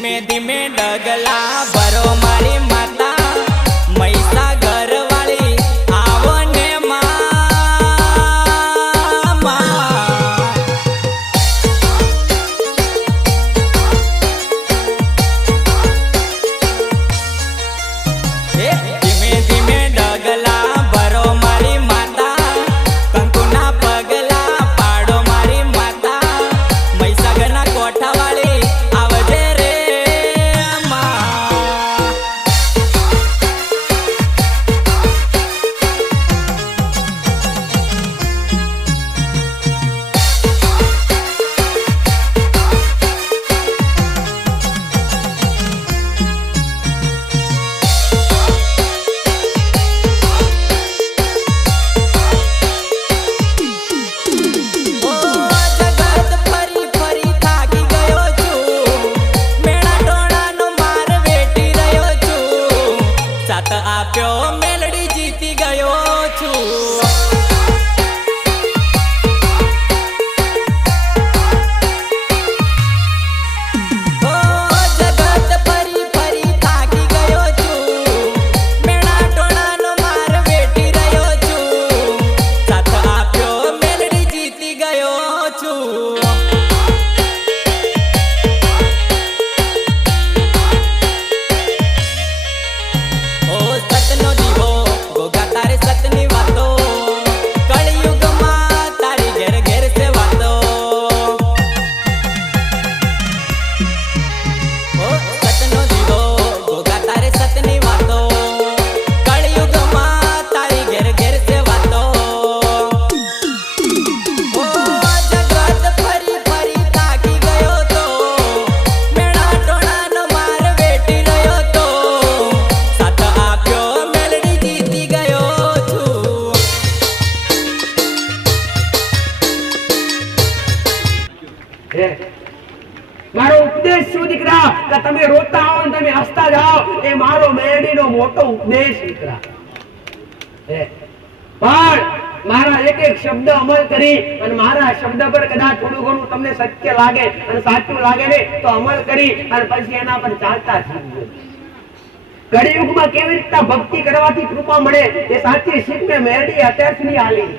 ધીમે ધીમે ડગલા ભરો મારી માતા મહીસાગર વાળી આવો ને ધીમે ધીમે ડગલા ભરો મારી માતા કંકુના પગલા પાડો મારી માતા મહીસાગરના કોઠા વાળી આવજે રે આપ્યો મેલડી જીતી ગયો છું મારો ઉપદેશ શું દીકરા કે તમે રોતા આવો ને તમે હસતા જાઓ એ મારો મેરડીનો મોટો ઉપદેશ દીકરા પણ મારા એક એક શબ્દ અમલ કરી અને મારા શબ્દ પર કદાચ થોડું ઘણું તમને સત્ય લાગે અને સાચું લાગે ને તો અમલ કરી અને પછી એના પર ચાલતા શીખજો કળિયુગમાં કેવી રીતના ભક્તિ કરવાથી કૃપા મળે એ સાચી શીખ મેં મેરડી અત્યાર સુધી આલી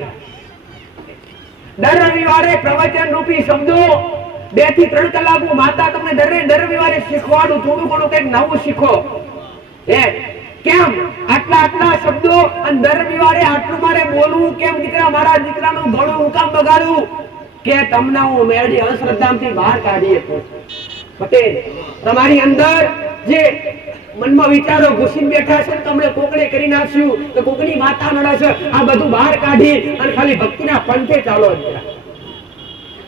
દર રવિવારે પ્રવચન રૂપી શબ્દો 2 થી 3 કલાક હું માતા તમને દર રવિવારે શીખવાડું થોડું ઘણું કંઈક નવું શીખો કેમ આટલા શબ્દો અને દર રવિવારે આટલું મારે બોલવું કેમ દીકરા મારા દીકરાનું ગળું હું કામ બગાડું કે તમને હું મેરડી અંધશ્રદ્ધામાંથી બહાર કાઢી શકું પટેલ તમારી અંદર જે મનમાં વિચારો ઘૂસીને બેઠા છે તમને કોકડે કરી નાખ્યું તો કોકની માતા નડા છે આ બધું બહાર કાઢી અને ખાલી ભક્તિના પંથે ચાલો દીકરા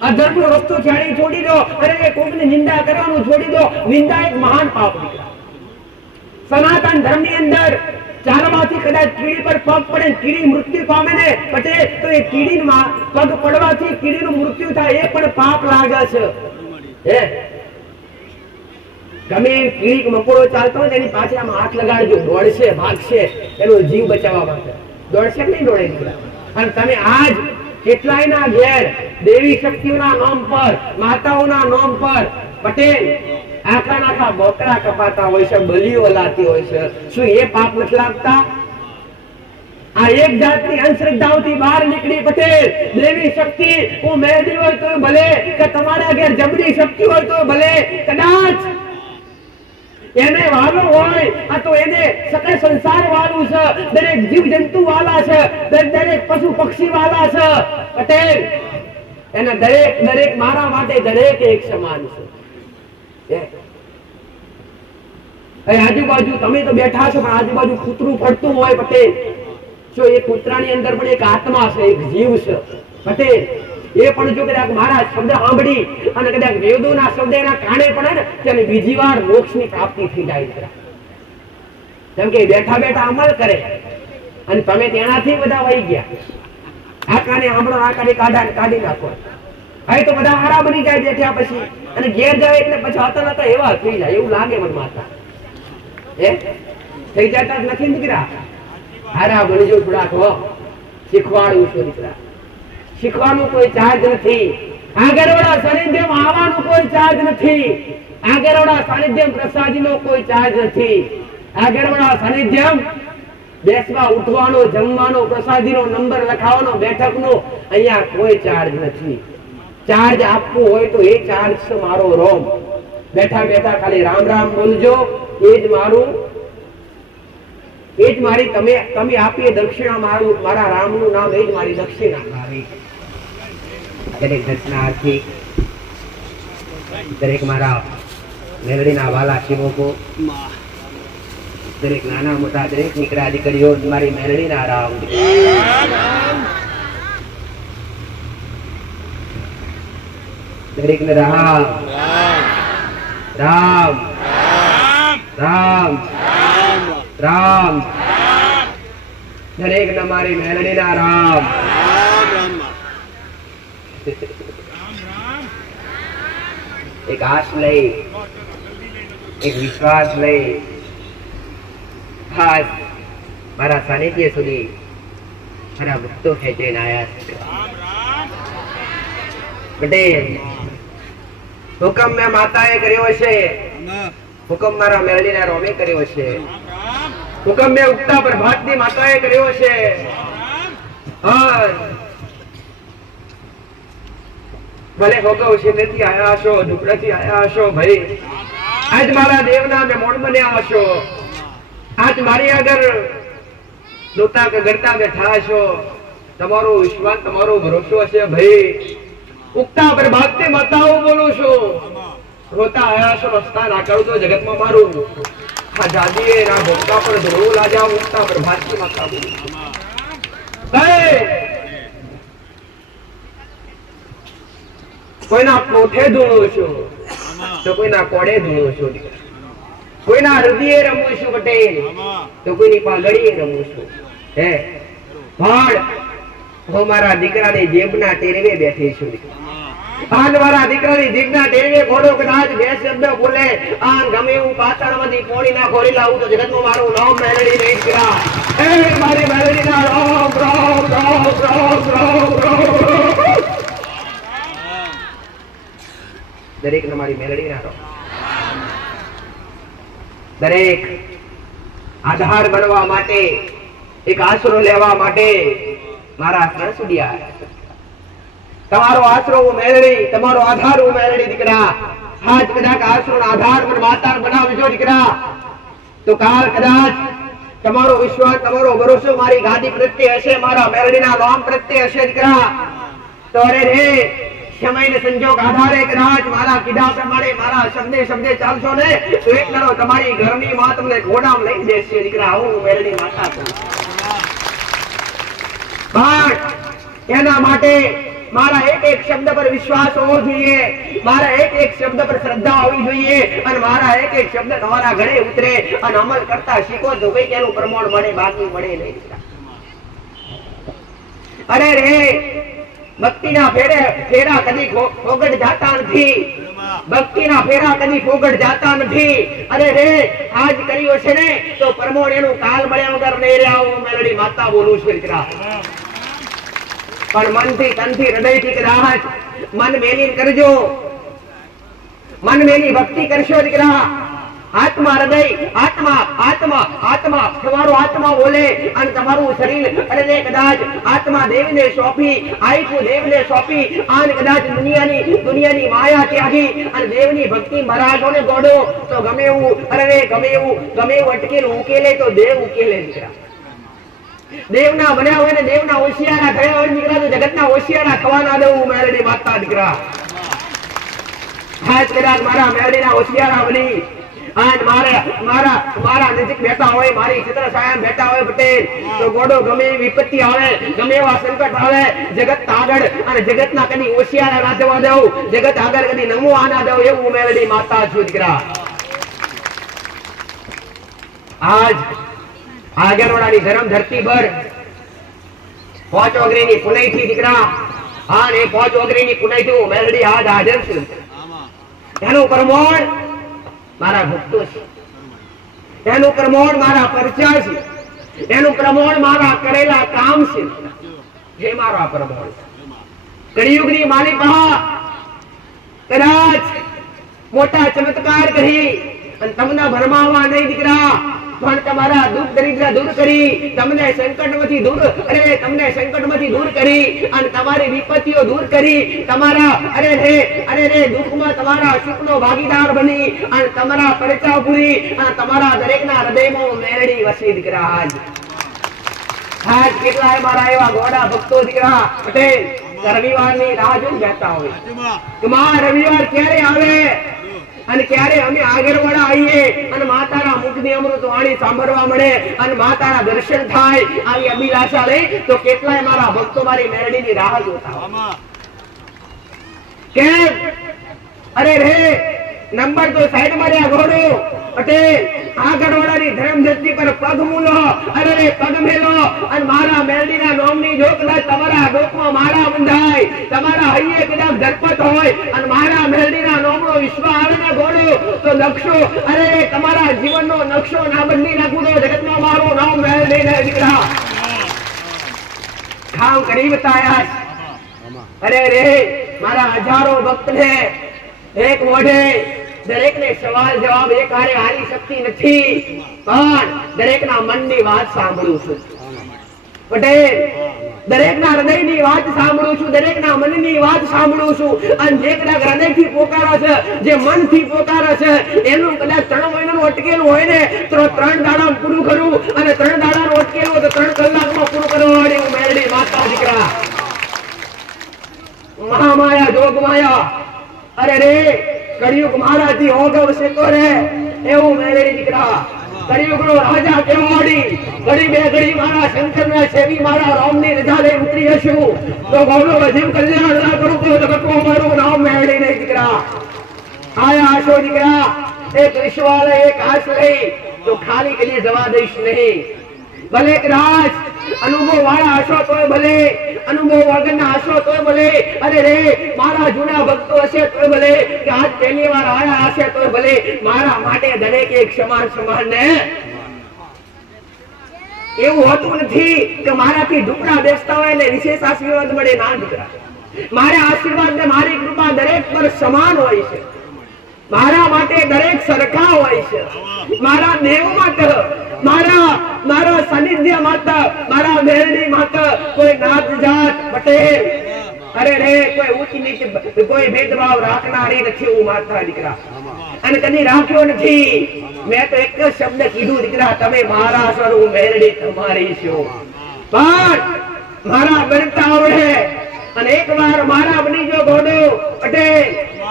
અધર્મનો રસ્તો છોડી દો અને કોકની નિંદા કરવાનું છોડી દો નિંદા એક મહાન પાપ દીકરા સનાતન ધર્મની અંદર ચાલવાથી કદાચ કીડી પર પગ પડે કીડી મૃત્યુ પામે ને પટેલ તો એ કીડીમાં પગ પડવાથી કીડીનું મૃત્યુ થાય એ પણ પાપ લાગે છે ગમે કીડી મકોડો ચાલતો હોય તેની પાછળ આમ હાથ લગાડજો દોડશે ભાગશે એનો જીવ બચાવવા માટે દોડશે કે નહીં દોડે દીકરા અને તમે આજ કેટલાયના ઘેર દેવી શક્તિઓના નામ પર માતાઓના નામ પર પટેલ આખા બોકડા કપાતા હોય છે બલીઓ લાતી હોય છે શું એ પાપ નથી લાગતા આ એક જાતની અંધશ્રદ્ધાઓથી બહાર નીકળી પટેલ દેવી શક્તિ હું મેરડી હોય તો ભલે કે તમારા ઘેર જબરી શક્તિ હોય તો ભલે કદાચ એને વાલો હોય આ તો એને સકળ સંસાર વાળું છે દરેક જીવ જંતુ વાલા છે દરેક પશુ પક્ષી વાલા છે પટેલ એના દરેક મારા માટે દરેક એક સમાન છે આજુબાજુ તમે તો બેઠા છો પણ આજુબાજુ કૂતરું પડતું હોય પટેલ જો એ કૂતરાની અંદર પણ એક આત્મા છે એક જીવ છે પટેલ એ પણ જો કદાચ મારા શબ્દ સાંભળી અને કદાચ વેદોના શબ્દ એના કાને પડે ને ત્યારે બીજી વાર મોક્ષની પ્રાપ્તિ થઈ જાય કેમ કે બેઠા બેઠા અમલ કરે અને તમે તેનાથી બધા વહી ગયા આ કાને સાંભળો આ કાને કાઢી નાખો હવે તો બધા હારા બની જાય બેઠ્યા પછી અને ઘેર જાય એટલે પછી હતા એવા થઈ જાય એવું લાગે મને માતા થઈ જતા જ નથી દીકરા હારા બની જો થોડાક શીખવાડવું છું દીકરા શીખવાનું કોઈ ચાર્જ નથી આગળવાળા સાનિધ્યમાં આવવાનો કોઈ ચાર્જ નથી. આગળવાળા સાનિધ્યમ પ્રસાદીનો કોઈ ચાર્જ નથી. આગળવાળા સાનિધ્યમ બેસવા ઉઠવાનો, જમવાનો, પ્રસાદીનો નંબર લખાવવાનો, બેઠકનો અહીંયા કોઈ ચાર્જ નથી. ચાર્જ આપવો હોય તો એ ચાર્જ છે મારો રોમ. બેઠા બેઠા ખાલી રામ રામ બોલજો, એ જ મારું, એ જ મારી તમે આપીએ દક્ષિણા, મારું મારા રામનું નામ એ જ મારી દક્ષિણા. મારી દરેક દર્શનાર્થી, દરેક મારા મેલડીના વાલા શિવકો, દરેક નાના મોટા દરેક દીકરા દીકરીઓ, મારી મેલડીના રામ. દરેક ને રામ રામ રામ રામ. દરેક ને મારી મેલડીના રામ. એક આશ લઈ, એક વિશ્વાસ લઈ ખાસ મારા સાનિધ્ય સુધી મારા ભક્તો ખેંચીને આવ્યા છે. પટેલ, હુકમ મેં માતાએ કર્યો છે, હુકમ મારા મેલડીના રોમે કર્યો છે, હુકમ મેં ઉગતા પ્રભાતની માતાએ કર્યો છે. ભલે ભોગવ શેરથી આયા છો, ઢુકડાથી આયા છો ભાઈ, આજ મારા દેવના મેં મોણ બન્યા છો, આજ મારી આગળ દોતા કે ગરતા બેઠા છો. તમારો વિશ્વાસ, તમારો ભરોસો છે ભાઈ. ઉગતા પ્રભાતની માતાઓ બોલું છું, રોતા આયા છો, રસ્તા ના કરું તો જગતમાં મારું આ જાદીએ ના ભોગતા પર ધોળું લાજા. ઉગતા પ્રભાતની માતા બોલું ભાઈ. કોઈના કોઠે ધૂણું છું તો કોઈના કોડે ધૂણું છું, કોઈના હૃદયે રમું છું પટેલ તો કોઈની પાઘડીએ રમું છું. હે પણ હું મારા દીકરાની જેબના ટેરવે બેઠી છું. આન મારા દીકરાની જીભના ટેરવે ઘોડો કદાચ બે શબ્દ બોલે, આન ગમે એવું પાછળમાંથી પોણી ના ખોરી લાવું તો જગતમાં મારું નામ મેલડી નહીં કરા. એ મારી મેલડીના રામ રામ રામ રામ રામ રામ. દરેક ને મારી મેલડીના રામ. દરેક આધાર બનવા માટે, એક આશરો લેવા માટે મારા શરણ સુધી આવ્યા. તમારો આશરો હું મેલડી, તમારો આધાર હું મેલડી. દીકરા આજ કદાચ આશરો આધાર પર માતા બનાવજો દીકરા, તો કાલ કદાચ તમારો વિશ્વાસ, તમારો ભરોસો મારી ગાદી પ્રત્યે હશે, મારા મેલડીના નામ પ્રત્યે હશે દીકરા, તો અરે રે સમય ને સંજોગ આધારે કદાચ મારા કીધા પ્રમાણે મારા શબ્દે શબ્દે ચાલશો ને તો એક ધારો તમારી ઘરની માં તમને ઘોડામ લઈ દેશે દીકરા. હું મેલડી માતા છું. પણ એના માટે મારા એક એક શબ્દ પર વિશ્વાસ હોવો જોઈએ, મારા એક એક શબ્દ પર શ્રદ્ધા હોવી જોઈએ, અને મારા એક એક શબ્દ તમારા ઘરે ઉતરે અને અમલ કરતા શીખો તો કઈક એનું પ્રમાણ મળે, બાકી મળે નહીં. અરે રે ભક્તિના ફેરા કદી ફોગટ જાતા નથી, ભક્તિના ફેરા કદી ફોગટ જાતા નથી. અરે રે આજ કર્યો છે ને તો પ્રમોણ એનું કાલ મળ્યા વગર નહીં રહ્યા. હું મેલડી માતા બોલું છું દીકરા. પણ મનથી, તનથી, હૃદયથી કદાચ મન મેલી કરજો, મન મેલી ભક્તિ કરશો દીકરા. આત્મા હૃદય, આત્મા આત્મા આત્મા તમારો આત્મા બોલે અને તમારું શરીર અને કદાચ આત્મા દેવને સોંપી, આયુ દેવને સોંપી અને કદાચ દુનિયાની માયા ત્યાગી અને દેવની ભક્તિ મહારાજોને ગોડો તો ગમે એવું, અરે ગમે એવું અટકેલું ઉકેલે તો દેવ ઉકેલે દીકરા. દેવના બન્યા હોય ને દેવના હોશિયારા થયા હોય દીકરા તો જગતના હોશિયારા થવાના દેવું મેલડી માતા દીકરા. હાથ કદાચ મારા મેલડીના હોશિયારા બની અને મારા નજીક બેઠા હોય, મારી છત્ર સાયા બેઠા હોય પટેલ તો ગોડો ગમે વિપત્તિ આવે, ગમે એવા સંકટ આવે, જગત આગળ અને જગતના કદી હોશિયારા ના થવા દેવું, જગત આગળ કદી નમો આના દેવું, એવું મેલડી માતા છું દીકરા. આજ આગળવાળાની ધર્મ ધરતી પર 5 ઓગરીની પુનઈથી દીકરા, અને 5 ઓગરીની પુનઈથી હું મેલડી આજ હાજર છું. એનું પ્રમાણ મારા ભક્તો છે, એનું પ્રમાણ મારા પરચા છે, એનું પ્રમાણ મારા કરેલા કામ છે. જે મારા પ્રમાણ કળિયુગની માલિકા કદાચ મોટા ચમત્કાર કરી અને તમને ભરમાવા નહીં દીકરા, પણ તમારા દુઃખ દરિદ્ર દૂર કરી, તમને સંકટમાંથી દૂર કરી અને તમારી વિપત્તિઓ દૂર કરી, તમારા અરે રે દુઃખમાં તમારા સુખનો ભાગીદાર બની અને તમારા પરચા પૂરી અને તમારા દરેકના હૃદયમાં મેરડી વસી દીકરા. આજ કેટલાય મારા એવા ગોડા ભક્તો દીકરા પટેલ રવિવારની રાહ જોઈ બેઠા હોય કે માં રવિવાર ક્યારે આવે અને ક્યારે અમે આગળવાળા આવીએ અને માતાના મુખની અમૃત વાણી સાંભળવા મળે અને માતાના દર્શન થાય, આવી અભિલાષા લઈ તો કેટલાય મારા ભક્તો મારી મેરડીની રાહ જોતા હોય. કેમ? અરે રે નંબર તો સાઈડ માં રહ્યા ઘોડો પટેલ આગળવાળાની ધર્મ ધરતી પર પગ મૂલો, અરે રે પગ મેલો અને મારા મેરડીના નામની જો કદાચ તમારા ડોકમાં માળા બંધાય, તમારા હૈયે કદાચ ધરપત હોય અને મારા મેરડીના નામનો વિશ્વ આવે ને ઘોડો તો નકશો, અરે તમારા જીવનનો નકશો ના બદલી નાખું તો જગતમાં મારું નામ મેરડી ને દીકરા કામ કરી બતાયા. અરે રે મારા હજારો ભક્તને એક મોઢે દરેકને સવાલ જવાબ એક હારે હારી શકતી નથી, પણ દરેકના મનની વાત સાંભળું છું પટેલ, દરેકના હૃદયની વાત સાંભળું છું, દરેકના મનની વાત સાંભળું છું અને જે કદાચ હૃદયથી પોકારે છે, જે મનથી પોકારે છે એનું કદાચ 3 મહિનાનું અટકેલું હોય ને તો 3 દાડામાં પૂરું કરું અને 3 દાડાનું અટકેલું તો 3 કલાકમાં પૂરું કરવાવાળી હું મેરડી માતા દીકરા. મહામાયા જોગમાયા, અરે રે કળિયુગ મારાથી ઓગવ શેકો રે એવું મેરડી દીકરા. કળિયુગનો રાજા કેવાડી ઘડી બે ઘડી મારા શંકરના સેવી મારા રામની રજા લઈ ઉતરી હશું તો ગૌરવ જીવ કલ્યાણ ના કરું તો જગતમાં મારું નામ મેરડી નહીં દીકરા. આયા આશો દીકરા એક વિશ્વાલય એક આશ લઈ તો ખાલી કરી જવા દઈશ નહીં. ભલે કદાચ અનુભવ વાળા હશો તોય ભલે, અનુભવ વગરના હશો તોય ભલે, અરે રે મારા જૂના ભક્તો હશે તોય ભલે, કે આજ પહેલી વાર આયા હશે તોય ભલે, મારા માટે દરેક એક સમાન સમાન ને એવું હોતું નથી કે મારાથી ઢુકડા બેસતા હોય ને વિશેષ આશીર્વાદ મળે. ના દીકરા, મારા આશીર્વાદ ને મારી કૃપા દરેક પર સમાન હોય છે. મારા માટે દરેક સરખા હોય છે. મારા દેવ માટે, મારા સાનિધ્ય માટે, મારા મેરડી માટે કોઈ નાત જાત પટેલ, અરે રે કોઈ ઊંચ નીચ કોઈ ભેદભાવ રાખનારી નથી હું માતા દીકરા, અને કદી રાખ્યો નથી. મેં તો એક જ શબ્દ કીધું દીકરા, તમે મારા છો હું મેરડી તમારી છું. પણ મારા બનતા આવડે અને એકવાર મારા બની જો ગોડો પટેલ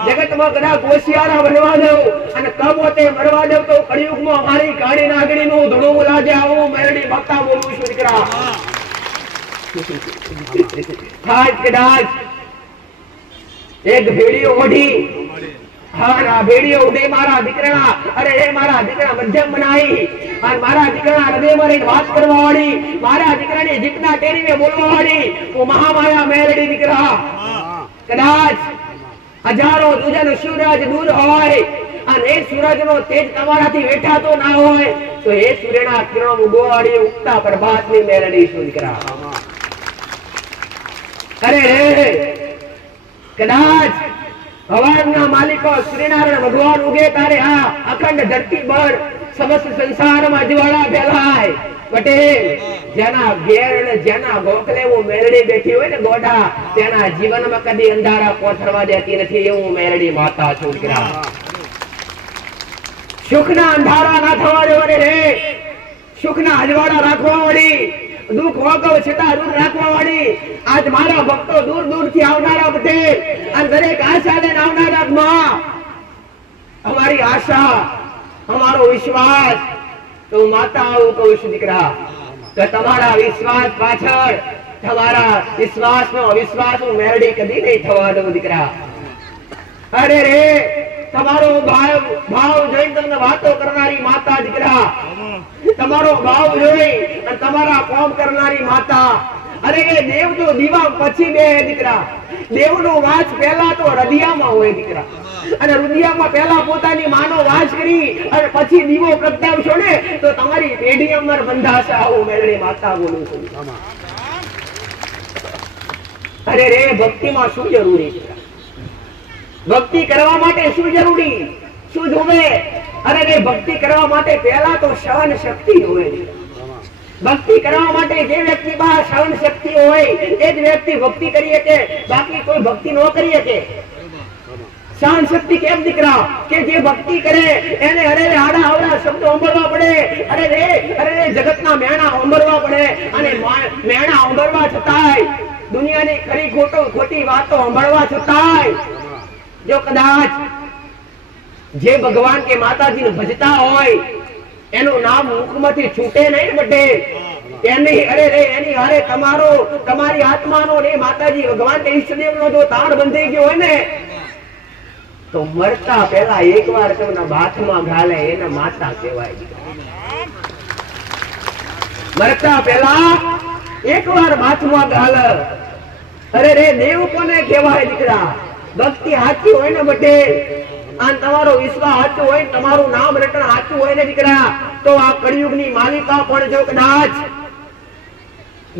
જગતમાં કદાચ હોશિયારા બનવા દઉં અને કમોતે મરવા દઉં તો કળિયુગમાં મારી કાળી નાગણીનું ધૂળું લાજે આવું મેરડી ભક્તા બોલું છું દીકરા. આજ કદાચ એક ભેડીઓ ઓઢી, હા ભેડીઓ ઉડે મારા દીકરા, અરે એ મારા દીકરા મધ્યમ બનાવી અને મારા દીકરા હૃદયમાં રહીને વાત કરવા વાળી, મારા દીકરાની જીતના ટેરીને બોલવા વાળી હું મહામાયા મેરડી દીકરા. કદાચ હજારો દુજન સૂરજ દૂર હોય અને એ સૂરજનો તેજ તમારાથી વેઠાતો ના હોય તો એ સૂર્યના કિરણો ઉગવાડી ઉગતા પ્રભાતની મેરડી છું દીકરા. અરે રે કદાચ હવાના માલિકો શ્રીનારાયણ ભગવાન ઉગે તારે આ અખંડ ધરતી પર સમસ્ત સંસારમાં જ્વાળા ફેલાય. પટેલ જેના ઘેર અને જેના ગોખલે હું મેરડી બેઠી હોય ને ગોડા, તેના જીવનમાં કદી અંધારા પોથરવા દેતી નથી એવું મેરડી માતા છું દીકરા. સુખના અંધારા ના થવા દેવા રે, સુખના અજવાળા રાખવા વાળી, દુઃખ વગર છતાં દૂર રાખવા વાળી આજ મારા ભક્તો દૂર દૂર થી આવનારા પટેલ અને દરેક આશા લઈને આવનારા માં અમારી આશા અમારો વિશ્વાસ તો માતા આવું કહું છું દીકરા કે તમારા વિશ્વાસ પાછળ તમારા વિશ્વાસનો અવિશ્વાસ હું મેરડી કદી નહીં થવા દઉં દીકરા. અરે રે તમારો ભાવ જોઈને તમને વાતો કરનારી માતા દીકરા, તમારો ભાવ જોઈ અને તમારા કોમ કરનારી માતા. અરે એ દેવ તો દીવા પછી બે દીકરા, દેવનો વાસ પહેલા તો હૃદયમાં હોય દીકરા, અને હૃદયમાં પહેલા પોતાની માનો વાસ કરી અને પછી દીવો પ્રગટાવશો ને તો તમારી પેઢી અમર બંધાશે. આવું મેરડી માતા બોલું છું. અરે રે ભક્તિમાં શું જરૂરી છે? ભક્તિ કરવા માટે શું જરૂરી, શું જોવે? અરે રે ભક્તિ કરવા માટે પહેલા તો સહન શક્તિ જોવે. ભક્તિ કરવા માટે જે વ્યક્તિ પાસે સહન શક્તિ હોય એ જ વ્યક્તિ ભક્તિ કરી શકે, બાકી કોઈ ભક્તિ ન કરી શકે. સહન શક્તિ કેમ દીકરા? કે જે ભક્તિ કરે એને અરે આડા અવળા શબ્દો સાંભળવા પડે, અરે રે જગતના મેણા સાંભળવા પડે, અને મેણા સાંભળવા છતાંય દુનિયાની ખરી ખોટી વાતો સાંભળવા છતાંય જો કદાચ જે ભગવાન કે માતાજીને ભજતા હોય એનું નામ મુખમાંથી છૂટે નહીં બટે, એની હારે તમારી આત્માનો ને માતાજી ભગવાન કે ઈષ્ટદેવનો જો તાણ બંધાઈ ગયો હોય ને તો મરતા પહેલા એકવાર તેમના બાથમાં ઘાલે એને માતા કહેવાય. મરતા પહેલા એકવાર બાથમાં ઘાલ. અરે રે દેવ કોને કહેવાય દીકરા? ભક્તિ સાચી હોય ને બટે, અને તમારો વિશ્વાસ સાચું હોય, તમારું નામ રટણ સાચું હોય ને દીકરા, તો આ કળિયુગની માલિકા પણ જો કદાચ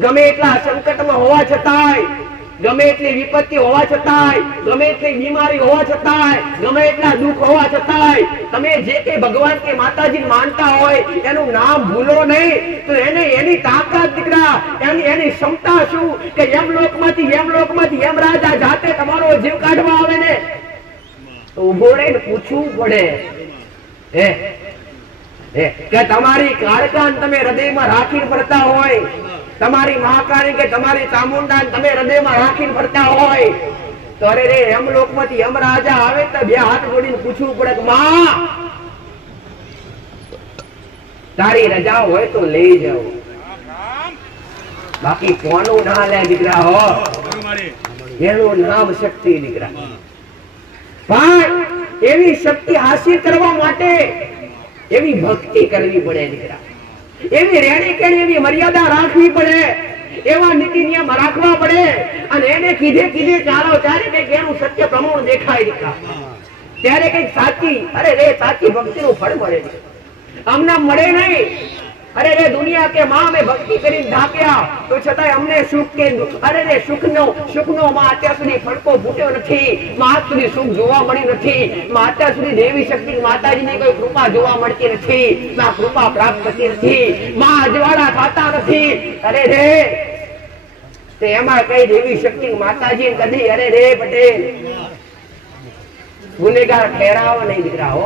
ગમે એટલા સંકટમાં હોવા છતાંય, ગમે એટલી વિપત્તિ હોવા છતાંય, ગમે એટલી બીમારી હોવા છતાંય, ગમે એટલા દુઃખ હોવા છતાંય તમે જે કે ભગવાન કે માતાજી માનતા હોય એનું નામ ભૂલો નહીં, તો એની તાકાત દીકરા, એની ક્ષમતા શું કે યમલોકમાંથી યમરાજા જાતે તમારો જીવ કાઢવા આવે ને તો ઉભો રહીને પૂછવું પડે કે તમારી કાળકાન તમે હૃદયમાં રાખીને ફરતા હોય, તમારી મહાકાળી કે તમારી ચામુંડા તમે હૃદયમાં રાખીને ફરતા હોય તો અરે રે યમલોકમાંથી યમરાજા આવે તો બે હાથ જોડીને પૂછવું પડે કે માં તારી રજા હોય તો લઈ જાઓ, બાકી કોનું ના લે દીકરા હો, એનું નામ શક્તિ દીકરા. પણ એવી શક્તિ હાસિલ કરવા માટે એવી ભક્તિ કરવી પડે દીકરા, એવી રેણી કેણી એવી મર્યાદા રાખવી પડે, એવા નીતિ નિયમ રાખવા પડે, અને એને કીધે ચાલો ત્યારે કઈક એનું સત્ય પ્રમાણ દેખાય દીકરા, ત્યારે કઈક સાચી સાચી ભક્તિનું ફળ મળે છે. અમને મળે નહીં. અરે રે દુનિયા કે માં અમે ભક્તિ કરીને ઢાંક્યા તો છતાંય અમને સુખ કે સુખનો માં અત્યાર સુધી ફડકો ફૂટ્યો નથી, માં આજ સુધી સુખ જોવા મળી નથી, માં અત્યાર સુધી દેવી શક્તિ માતાજીની કોઈ કૃપા જોવા મળતી નથી, માં કૃપા પ્રાપ્ત થતી નથી, માં અજવાળા થતા નથી. અરે રે તે એમાં કઈ દેવી શક્તિ માતાજી કદી અરે રે પટેલ ગુનેગાર ઠેરાવો નહીં દીકરાઓ.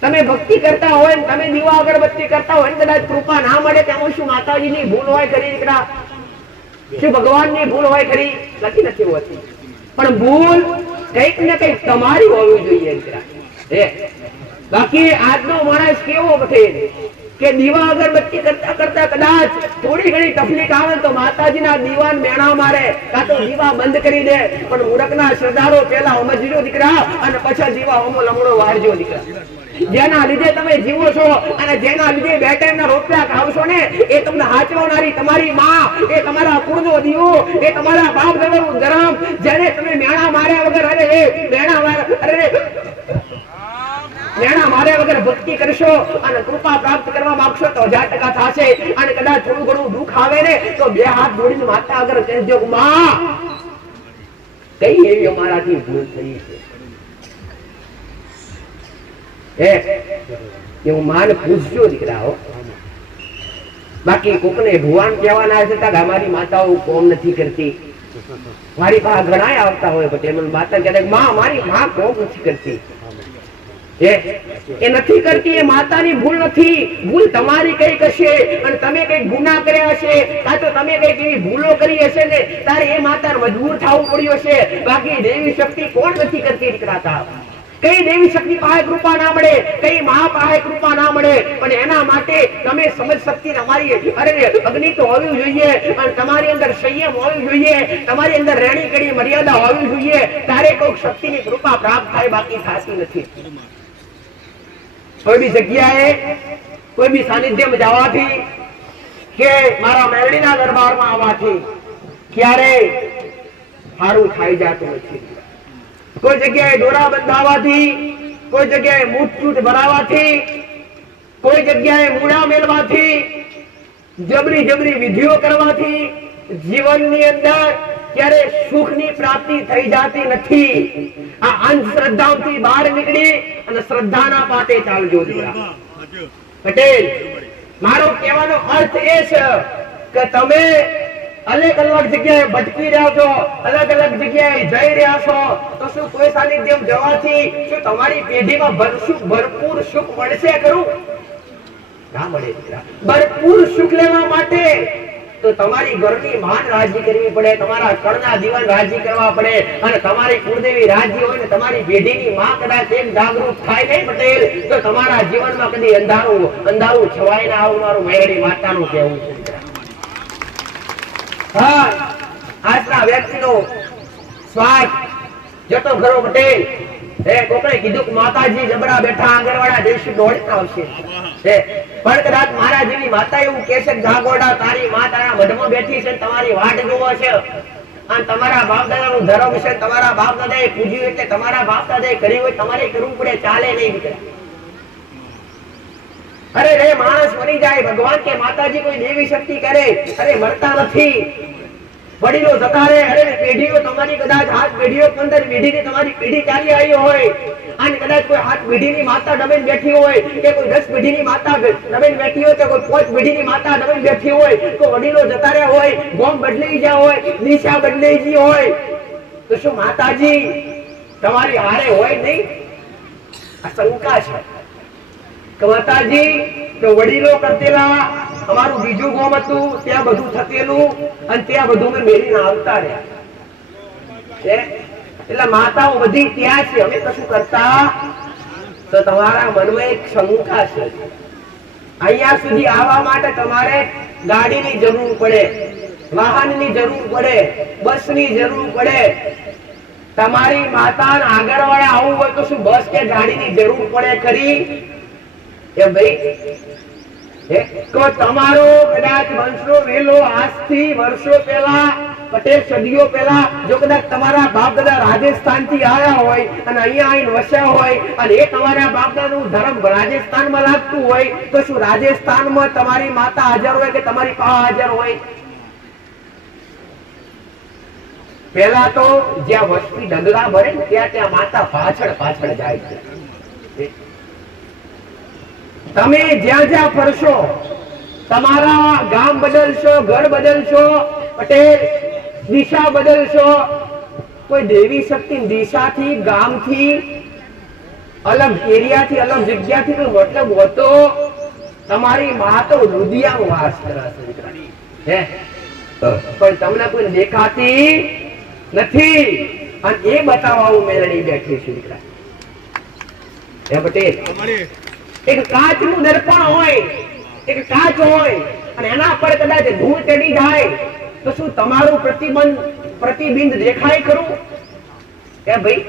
તમે ભક્તિ કરતા હોય ને તમે દીવા અગરબત્તી કરતા હોય ને કદાચ કૃપા ના મળે તેમાં શું માતાજીની ભૂલ હોય ખરી દીકરા? શું ભગવાનની ભૂલ હોય ખરી? નથી હોતી. પણ ભૂલ કઈક ને કઈક તમારી હોવી જોઈએ દીકરા. બાકી આજનો માણસ કેવો પટેલ કે દીવા અગરબત્તી કરતા કદાચ થોડી ઘણી તકલીફ આવે તો માતાજીના દીવાન મેણા મારે, કાં તો દીવા બંધ કરી દે. પણ મૂર્ખના શ્રદ્ધાળો પેલા સમજજો દીકરા, અને પછી દીવા હોમો લમણો વાળજો દીકરા. જેના લીધે તમે જીવો છો અને જેના લીધે બે ટાઈમના રોટલા ખાવશો ને એ તમને હાચવનારી તમારી માં, એ તમારા કુળનો દીવો, એ તમારા બાપ દાદાનું ધર્મ, જેને તમે મેણા માર્યા વગર મેણા માર્યા વગર ભક્તિ કરશો અને કૃપા પ્રાપ્ત કરવા માંગશો તો 1000% થશે. અને કદાચ થોડું ઘણું દુઃખ આવે ને તો બે હાથ જોડીને માતા આગળ કહેજો માં કઈ એવી અમારાથી ભૂલ થઈ છે, એવું માન પૂછજો દીકરાઓ. બાકી કોકને ભુવાન કહેવાના છે કે અમારી માતાઓ કોમ નથી કરતી, મારી પાસે ઘણા આવતા હોય પણ માતા કહે માં મારી માં કોમ નથી કરતી, એ નથી કરતી, એ માતાની ભૂલ નથી, ભૂલ તમારી કઈક હશે અને તમે કઈક ગુનાહ કર્યા હશે, કાં તો તમે કઈક એવી ભૂલો કરી હશે ને તારે એ માતા મજબૂર થવું પડ્યું હશે. બાકી દેવી શક્તિ કોણ નથી કરતી દીકરા? કઈ દેવી શક્તિ પાસે કૃપા ના મળે, કઈ મહા પાસે કૃપા ના મળે, પણ એના માટે તમે સમજ શક્તિ તમારી અગ્નિ તો હોવી જોઈએ, અને તમારી અંદર સંયમ હોવી જોઈએ, તમારી અંદર રેણી કેણી મર્યાદા હોવી જોઈએ, ત્યારે કોઈ શક્તિની કૃપા પ્રાપ્ત થાય, બાકી થતી નથી. કોઈ બી જગ્યાએ કોઈ બી સાનિધ્યમાં જવાથી કે મારા મેરડીના દરબારમાં આવવાથી ક્યારે સારું થઈ જતું નથી. કોઈ જગ્યાએ દોરા બંધાવાથી, કોઈ જગ્યાએ મૂઠ ભરાવાથી, કોઈ જગ્યાએ મૂળા મેળવાથી, જબરી વિધિઓ કરવાથી જીવનની અંદર ત્યારે સુખની પ્રાપ્તિ થઈ જતી નથી. આ અંધશ્રદ્ધાઓથી બહાર નીકળી અને શ્રદ્ધાના પાતે ચાલજો દીકરા. પટેલ, મારો કહેવાનો અર્થ એ છે કે તમે અલગ અલગ જગ્યાએ ભટકી રહ્યા છો, અલગ અલગ જગ્યાએ જઈ રહ્યા છો, તો શું કોઈ સાનિધ્યમ જવાથી શું તમારી પેઢીમાં ભરપૂર સુખ મળશે ખરું? ના મળે દીકરા. ભરપૂર સુખ લેવા માટે તો તમારી ઘરની માન રાજી કરવી પડે, તમારા કળના દીવાન રાજી કરવા પડે, અને તમારી કુળદેવી રાજી હોય ને તમારી પેઢીની માં કદાચ એક જાગૃત થાય નહીં પટેલ, તો તમારા જીવનમાં કદી અંધારું છવાય ના આવનારું મેળવી માતાનું કહેવું છે. હા, આજના વ્યક્તિનો સ્વાર્થ જતો ખરો પટેલ. કોકણે કીધું કે માતાજી જબરા બેઠા આંગણવાડા દેશી દોડીને આવશે. પણ કદાચ મારા જેવી માતા એવું કહેશે કે જાગોડા તારી માં તારા મઢમાં બેઠી છે, તમારી વાટ જોવો છે, અને તમારા બાપ દાદાનું ધર્મ છે, તમારા બાપ દાદાએ પૂજ્યું એટલે તમારા બાપ દાદાએ કર્યું હોય તમારે કરવું પડે, ચાલે નહીં દીકરા. અરે રે માણસ મરી જાય, ભગવાન કે માતાજી કોઈ દેવી શક્તિ કરે, અરે મરતા નથી. વડીલો જતા રહે, અરે પેઢીઓ તમારી કદાચ 8 પેઢીઓ 15 પેઢીની તમારી પેઢી ચાલી આવી હોય, અને કદાચ કોઈ 8 પેઢીની માતા દબાઈને બેઠી હોય, કે કોઈ 10 પેઢીની માતા દબાઈને બેઠી હોય, કે કોઈ 5 પેઢીની માતા દબાઈને બેઠી હોય, તો વડીલો જતા રહ્યા હોય, ગોમ બદલાઈ ગયા હોય, દિશા બદલાઈ ગઈ હોય, તો શું માતાજી તમારી હારે હોય નહીં? આ શંકા છે કે માતાજી તો વડીલો કરતેલા અમારું બીજું ગામ હતું, ત્યાં બધું થતેલું, અને ત્યાં બધું મેં મેળીને આવતા રહ્યા. એટલે માતાઓ બધી ત્યાં છે, અમે કશું કરતા. તો તમારા મનમાં એક શંકા છે. અહીંયા સુધી આવવા માટે તમારે ગાડીની જરૂર પડે, વાહનની જરૂર પડે, બસની જરૂર પડે. તમારી માતાને આગળવાળા આવવું હોય તો શું બસ કે ગાડીની જરૂર પડે ખરી? એ ભાઈ તો તમારો કદાચ વંશનો વેલો આજથી વર્ષો પહેલા, પટેલ સદીઓ પહેલા, જો કદાચ તમારા બાપ દાદા રાજસ્થાન થી આવ્યા હોય અને અહીંયા આવીને વસ્યા હોય, અને એ તમારા બાપ દાદાનું ધર્મ રાજસ્થાનમાં લાગતું હોય, તો શું રાજસ્થાનમાં તમારી માતા હાજર હોય કે તમારી પા હાજર હોય? પહેલા તો જ્યાં વસ્તી ડગલા ભરે ને ત્યાં માતા પાછળ પાછળ જાય છે. તમે જ્યાં જ્યાં ફરશો, તમારા ગામ બદલશો, ઘર બદલશો, પટેલ દિશા બદલશો, કોઈ દેવી શક્તિ દિશાથી, ગામથી, અલગ એરિયાથી, અલગ જગ્યાથી કોઈ મતલબ હોતો? તમારી માં તો રુદિયામાં વાસ કરે છે, પણ તમને કોઈ દેખાતી નથી, અને એ બતાવવા હું મેળવી બેઠી છું દીકરા. હે પટેલ, એક કાચનું દર્પણ હોય, એક કાચ હોય, અને એના પર કદાચ ધૂળ ચડી જાય તો શું તમારું પ્રતિબિંબ દેખાય ખરું? કે ભાઈ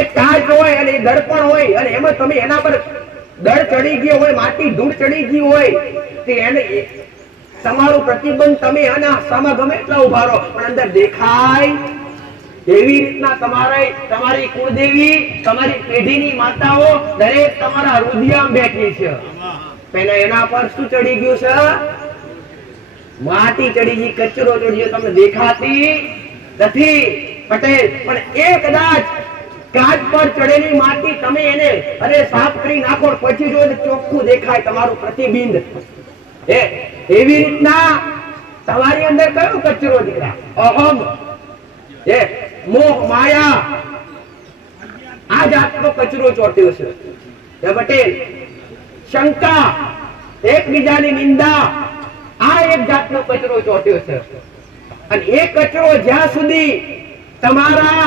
એક કાચ હોય અને દર્પણ હોય, અને એમાં તમે એના પર દળ ચડી ગયો હોય, માટી ધૂળ ચડી ગઈ હોય, તો એને તમારું પ્રતિબિંબ તમે આના સામે ગમે એટલા ઉભા રહો પણ અંદર દેખાય? એવી રીતના તમારી કુળદેવી, તમારી પેઢીની માતાઓ દરેક તમારા હૃદયમાં બેઠી છે. એના પર શું ચડી ગયું છે? માટી ચડી ગઈ, કચરો ચડી ગયો, તમને દેખાતી નથી પટેલ. પણ એ કદાચ કાચ પર ચડેલી માટી તમે એને અરે સાફ કરી નાખો, પછી જો ચોખ્ખું દેખાય તમારું પ્રતિબિંબ. એવી રીતના તમારી અંદર કયો કચરો દીકરા? અહમ, મોહ, માયા, આ જાતનો કચરો ચોટ્યો છે. પટેલ, શંકા, એકબીજાની નિંદા, આ એક જાતનો કચરો ચોટ્યો છે. અને એ કચરો જ્યાં સુધી તમારા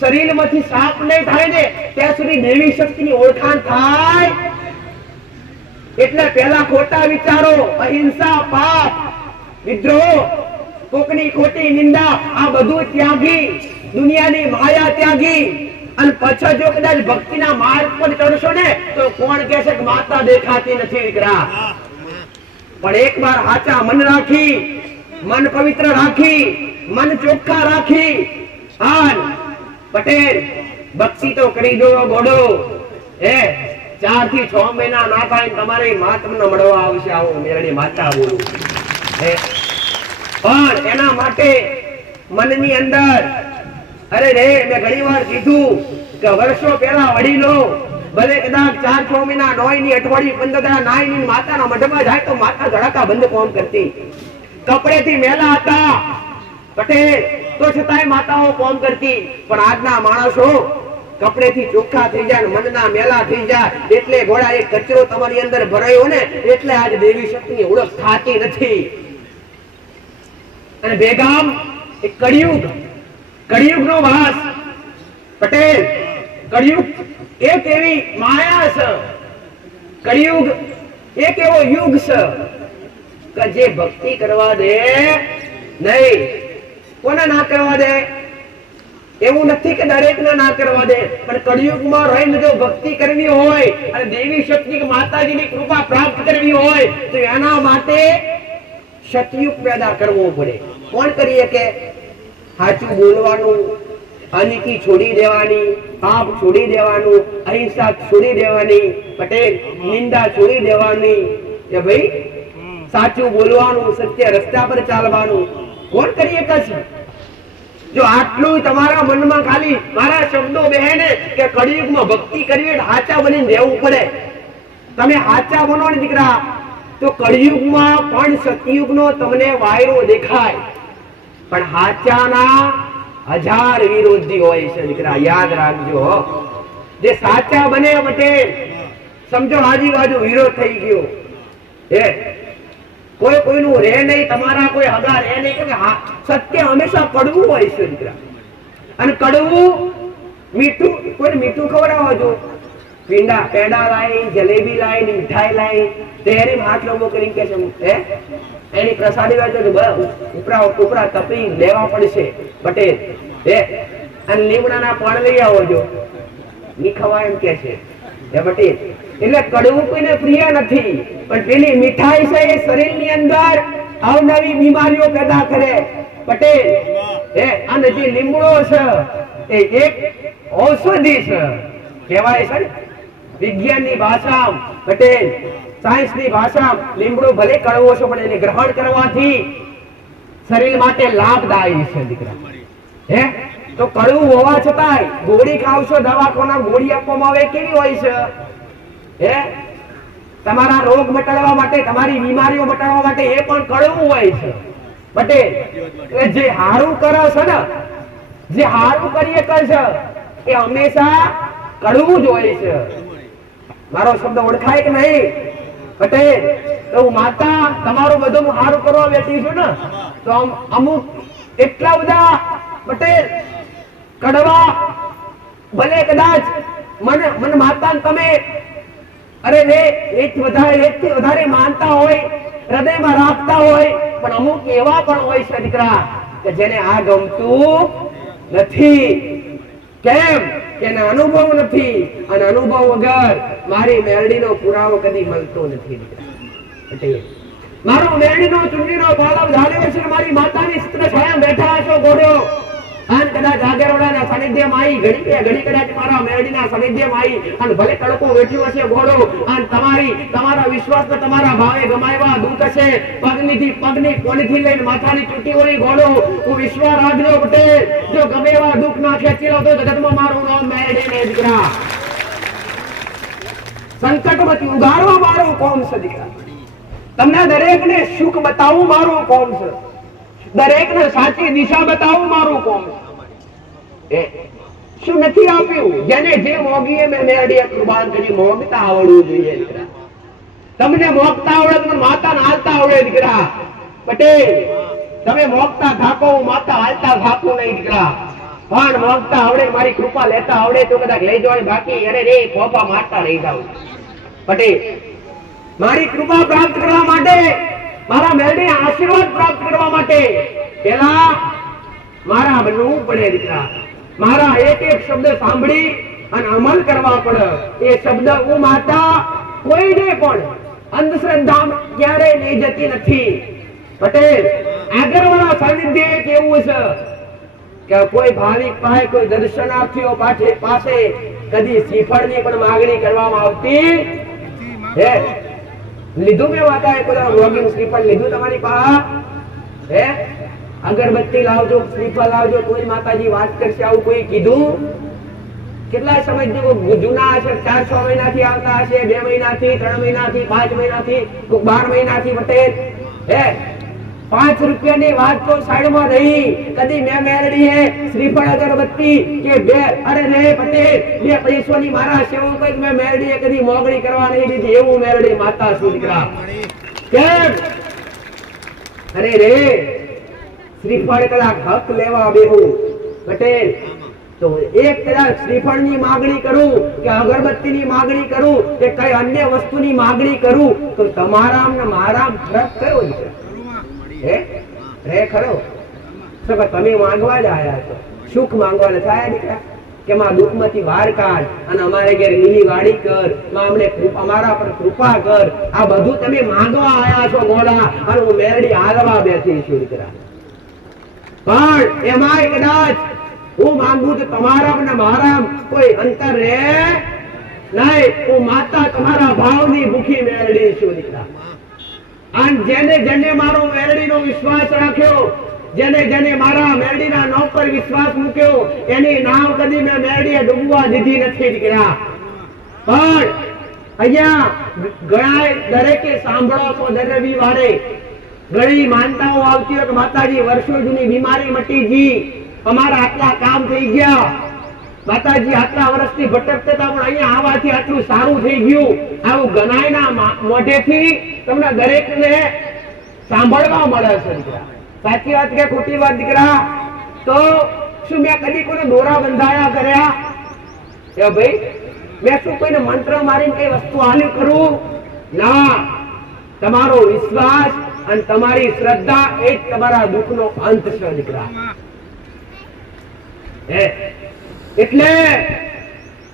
શરીરમાંથી સાફ નહીં થાય ને ત્યાં સુધી દેવી શક્તિની ઓળખાણ થાય. એટલે પહેલા ખોટા વિચારો, અહિંસા, પાપ, વિદ્રોહ, કોકની ખોટી નિંદા, આ બધું ત્યાગી, દુનિયાની માયા ત્યાગી, અને પછી જો કદાચ ભક્તિના માર્ગ પર ચડશો ને તો કોણ કહેશે કે માતા દેખાતી નથી દીકરા? પણ એકવાર સાચા મન રાખી, મન પવિત્ર રાખી, મન ચોખ્ખા રાખી, અને પટેલ ભક્તિ તો કરી દો ગોડો. 4 થી 6 મહિના ના થાય તમારી મા તમને મળવા આવશે. આવો મેરડી માતા બોલું. પણ એના માટે મનની અંદર અરે રે મેં ઘણી વાર કીધું કે વર્ષો પહેલા વડીલો ભલે કદાચ 4-6 મહિના નોયની અઠવાડિયે 15 દાડા નાઈની માતાના મઢમાં જાય તો માતા ધડાકા બંધ કોમ કરતી, કપડેથી મેલા હતા પટેલ તો છતાંય માતાઓ કોમ કરતી. પણ આજના માણસો કપડેથી ચોખ્ખા થઈ જાય, મનના મેલા થઈ જાય, એટલે ઘોડા એક કચરો તમારી અંદર ભરાયો ને એટલે આજ દેવી શક્તિની ઓળખ થાતી નથી. અને બેગામ એક કળિયુગનો વાસ પટેલ, કળિયુગ એક એવી માયા છે, કળિયુગ એક એવો યુગ છે કે જે ભક્તિ કરવા દે નહીં. કોને ના કરવા દે? એવું નથી કે દરેકને ના કરવા દે, પણ કળિયુગમાં રહીને જો ભક્તિ કરવી હોય અને દેવી શક્તિ માતાજીની કૃપા પ્રાપ્ત કરવી હોય તો એના માટે સતયુગ પેદા કરવો પડે. કોણ કરીએ કે સાચું બોલવાનું, અનીતિ છોડી દેવાની, પાપ છોડી દેવાનું, અહિંસા છોડી દેવાની, પટેલ નિંદા છોડી દેવાની, કે ભાઈ સાચું બોલવાનું, સત્ય રસ્તા પર ચાલવાનું. કોણ કરીએ કશ? જો આટલું તમારા મનમાં ખાલી મારા શબ્દો બહેને કે કળિયુગમાં ભક્તિ કરવી એટલે હાચા બનીને રહેવું પડે. તમે હાચા બનો ને દીકરા તો કળિયુગમાં પણ સતયુગનો તમને વાયરો દેખાય, પણ હાચાના 1000 વિરોધી હોય છે દીકરા, યાદ રાખજો. જે સાચા બને પટેલ સમજો આજુબાજુ વિરોધ થઈ ગયો, કોઈ કોઈનું રે નહીં, તમારા કોઈ હગા રે નહીં, કે સત્ય હંમેશા કડવું હોય છે દીકરા. અને કડવું મીઠું, કોઈ મીઠું ખવડાવો છો, પેંડા લાઈ, જલેબી લાઈ, મીઠાઈ લાઈ, તેરી હાથ લોબો કરીને કે છે એની પ્રસાદી વાંચો ઉપરા ઉપરા તપી લેવા પડશે પટેલ. અને લીમડાના પણ લઈ આવો છો, ની ખવાય એમ કે છે પટેલ. એટલે કડવું કોઈને પ્રિય નથી, પણ પેલી મીઠાઈ છે એ શરીરની અંદર અવનવી બીમારીઓ પેદા કરે પટેલ. અને જે લીમડો છે એ એક ઔષધિ છે, કહેવાય છે વિજ્ઞાનની ભાષામાં પટેલ, સાયન્સની ભાષામાં લીમડો ભલે કડવો છે પણ એને ગ્રહણ કરવાથી શરીર માટે લાભદાયી છે દીકરા. તો કડવું હોવા છતાંય ગોળી ખાવશો, દવાખાના ગોળી આપવામાં આવે કેવી હોય છે? તમારા રોગ મટાડવા માટે, તમારી બીમારીઓ મટાડવા માટે એ પણ કડવું હોય છે પટેલ. જે હારું કરે છે ને, જે હારું કરીએ કરશે એ હંમેશા કડવું જ હોય છે. મારો શબ્દ ઓળખાય કે નહીં પટેલ? તો માતા તમારું બધું હારું કરવા બેઠી છું ને, તો અમુક એટલા બધા પટેલ કડવા ભલે કદાચ મને માતા તમે અરે રે એકથી વધારે માનતા હોય, હૃદયમાં રાખતા હોય, પણ અમુક એવા પણ હોય છે દીકરા કે જેને આ ગમતું નથી. કેમ? એને અનુભવ નથી, અને અનુભવ વગર મારી મેરડીનો પુરાવો કદી મળતો નથી દીકરા. મારો મેરડીનો ચૂંટણીનો પાલવ ઝાલ્યો છે, મારી માતાની ચિત્ર છાયા બેઠા છો ઘોડો, અને કદાચ આગેવાળાના સાનિધ્યમાં આવી ઘડી કદાચ મારા મેરડીના સાનિધ્યમાં આવી અને ભલે તડકો વેઠ્યો હશે ઘોડો, અને તમારા વિશ્વાસને તમારા ભાવે ગમાવ્યા દૂત હશે, પગની કોણીથી લઈને માથાની ચૂંટી વળી ઘોડો, હું વિશ્વાસ રાખજો પટેલ, જો ગમે એવા દુઃખ ના ખેંચી લો તો જગતમાં મારું નામ મેરડી ને દીકરા. સંકટમાંથી ઉગારવા મારું કોમ છે દીકરા. તમને દરેકને સુખ બતાવવું મારું કોમ છે, દરેકને સાચી દિશા બતાવવું મારું કોમ છે. શું નથી આપ્યું? જેને જે મોગીએ મેં મેરડીએ કુરબાન કરી. મોગતા આવડવું જોઈએ દીકરા. તમને મોગતા આવડે તો માતાને હાલતા આવડે દીકરા પટેલ. તમે મોગતા થાકો, માતા હાલતા થાકું નહીં દીકરા. પણ મોગતા આવડે, મારી કૃપા લેતા આવડે તો કદાચ લઈ જવાય, બાકી અરે રે ખોપા મારતા રહી જાવ પટેલ. મારી કૃપા પ્રાપ્ત કરવા માટે, મારા મેરડીના આશીર્વાદ પ્રાપ્ત કરવા માટે પેલા મારા બનવું પડે દીકરા. મારા એક એક શબ્દ સાંભળી અને અમલ કરવા પડે. એ શબ્દ હું માતા કોઈને પણ અંધશ્રદ્ધા ક્યારેય લઈ જતી નથી પટેલ. આગળવાળા સાનિધ્ય કેવું છે કે કોઈ ભાવિક પાસે, કોઈ દર્શનાર્થીઓ પાસે કદી શ્રીફળની પણ માંગણી કરવામાં આવતી લીધું મેં માતાએ પોતાનું ભોગીનું શ્રીફળ લીધું તમારી પાસે? અગરબત્તી લાવજો, શ્રીફળ લાવજો, કોઈ માતાજી વાત કરશે આવું કોઈ કીધું? કેટલા સમય જૂના હશે, 4-6 મહિનાથી આવતા હશે, 2 મહિનાથી, 3 મહિનાથી, 5 મહિનાથી, 12 મહિનાથી. પટેલ હે 5 રૂપિયાની વાત તો સાઈડમાં રહી. કદી મેં મેળડી હે શ્રીફળ અગરબત્તી કે અરે રે પટેલ 2 પૈસોની મારા સેવકો મેં મેળડી કદી મોગળી કરવા નહીં દીધી. એવું મેળડી માતા શું દીકરા કેમ? અરે રે શ્રીફળ કદાચ હક લેવા બેહું પટેલ તો એક કદાચ શ્રીફળની માગણી કરું કે અગરબત્તીની માગણી કરું કે કઈ અન્ય વસ્તુની માગણી કરું તો તમારા ને મારા ફરક કયો છે? હે ખરો તો તમે માંગવા જ આયા છો, સુખ માંગવા નથી આયા દીકરા કે માં દુઃખમાંથી બહાર કાઢ અને અમારે ઘેર લીલી વાડી કર, માં અમને અમારા પર કૃપા કર. આ બધું તમે માંગવા આયા છો ગોળા, અને હું મેરડી હાલવા બેઠી છું દીકરા. પણ એમાંય કદાચ હું માંગુ તો તમારા અને મારા કોઈ અંતર રે નહીં. હું માતા તમારા ભાવની ભૂખી મેળડી છું દીકરા. અને જેને જેને મારો મેળડીનો વિશ્વાસ રાખ્યો, જેને જેને મારા મેળડીના નામ પર વિશ્વાસ મૂક્યો, એની નામ કદી મેં મેળડીએ ડૂબવા દીધી નથી દીકરા. પણ અહીંયા ઘણા દરેકે સાંભળો છો દર રવિવારે ઘણી માનતાઓ આવતી હોય કે માતાજી વર્ષો જૂની બીમારી મટી ગઈ, અમારા આટલા કામ થઈ ગયા, માતાજી આટલા વર્ષથી ભટકતા હતા પણ અહીંયા આવવાથી આટલું સારું થઈ ગયું. આવું ગણાયના મોઢેથી તમને દરેકને સાંભળવા મળે છે દીકરા. સાચી વાત કે ખોટી વાત દીકરા? તો શું મેં કદી કોઈને દોરા બંધાયા કર્યા? એ ભાઈ મેં શું કોઈને મંત્ર મારીને કઈ વસ્તુ હાલી કરું? ના, તમારો વિશ્વાસ અને તમારી શ્રદ્ધા એ જ તમારા દુઃખનો અંત છે દીકરા. એટલે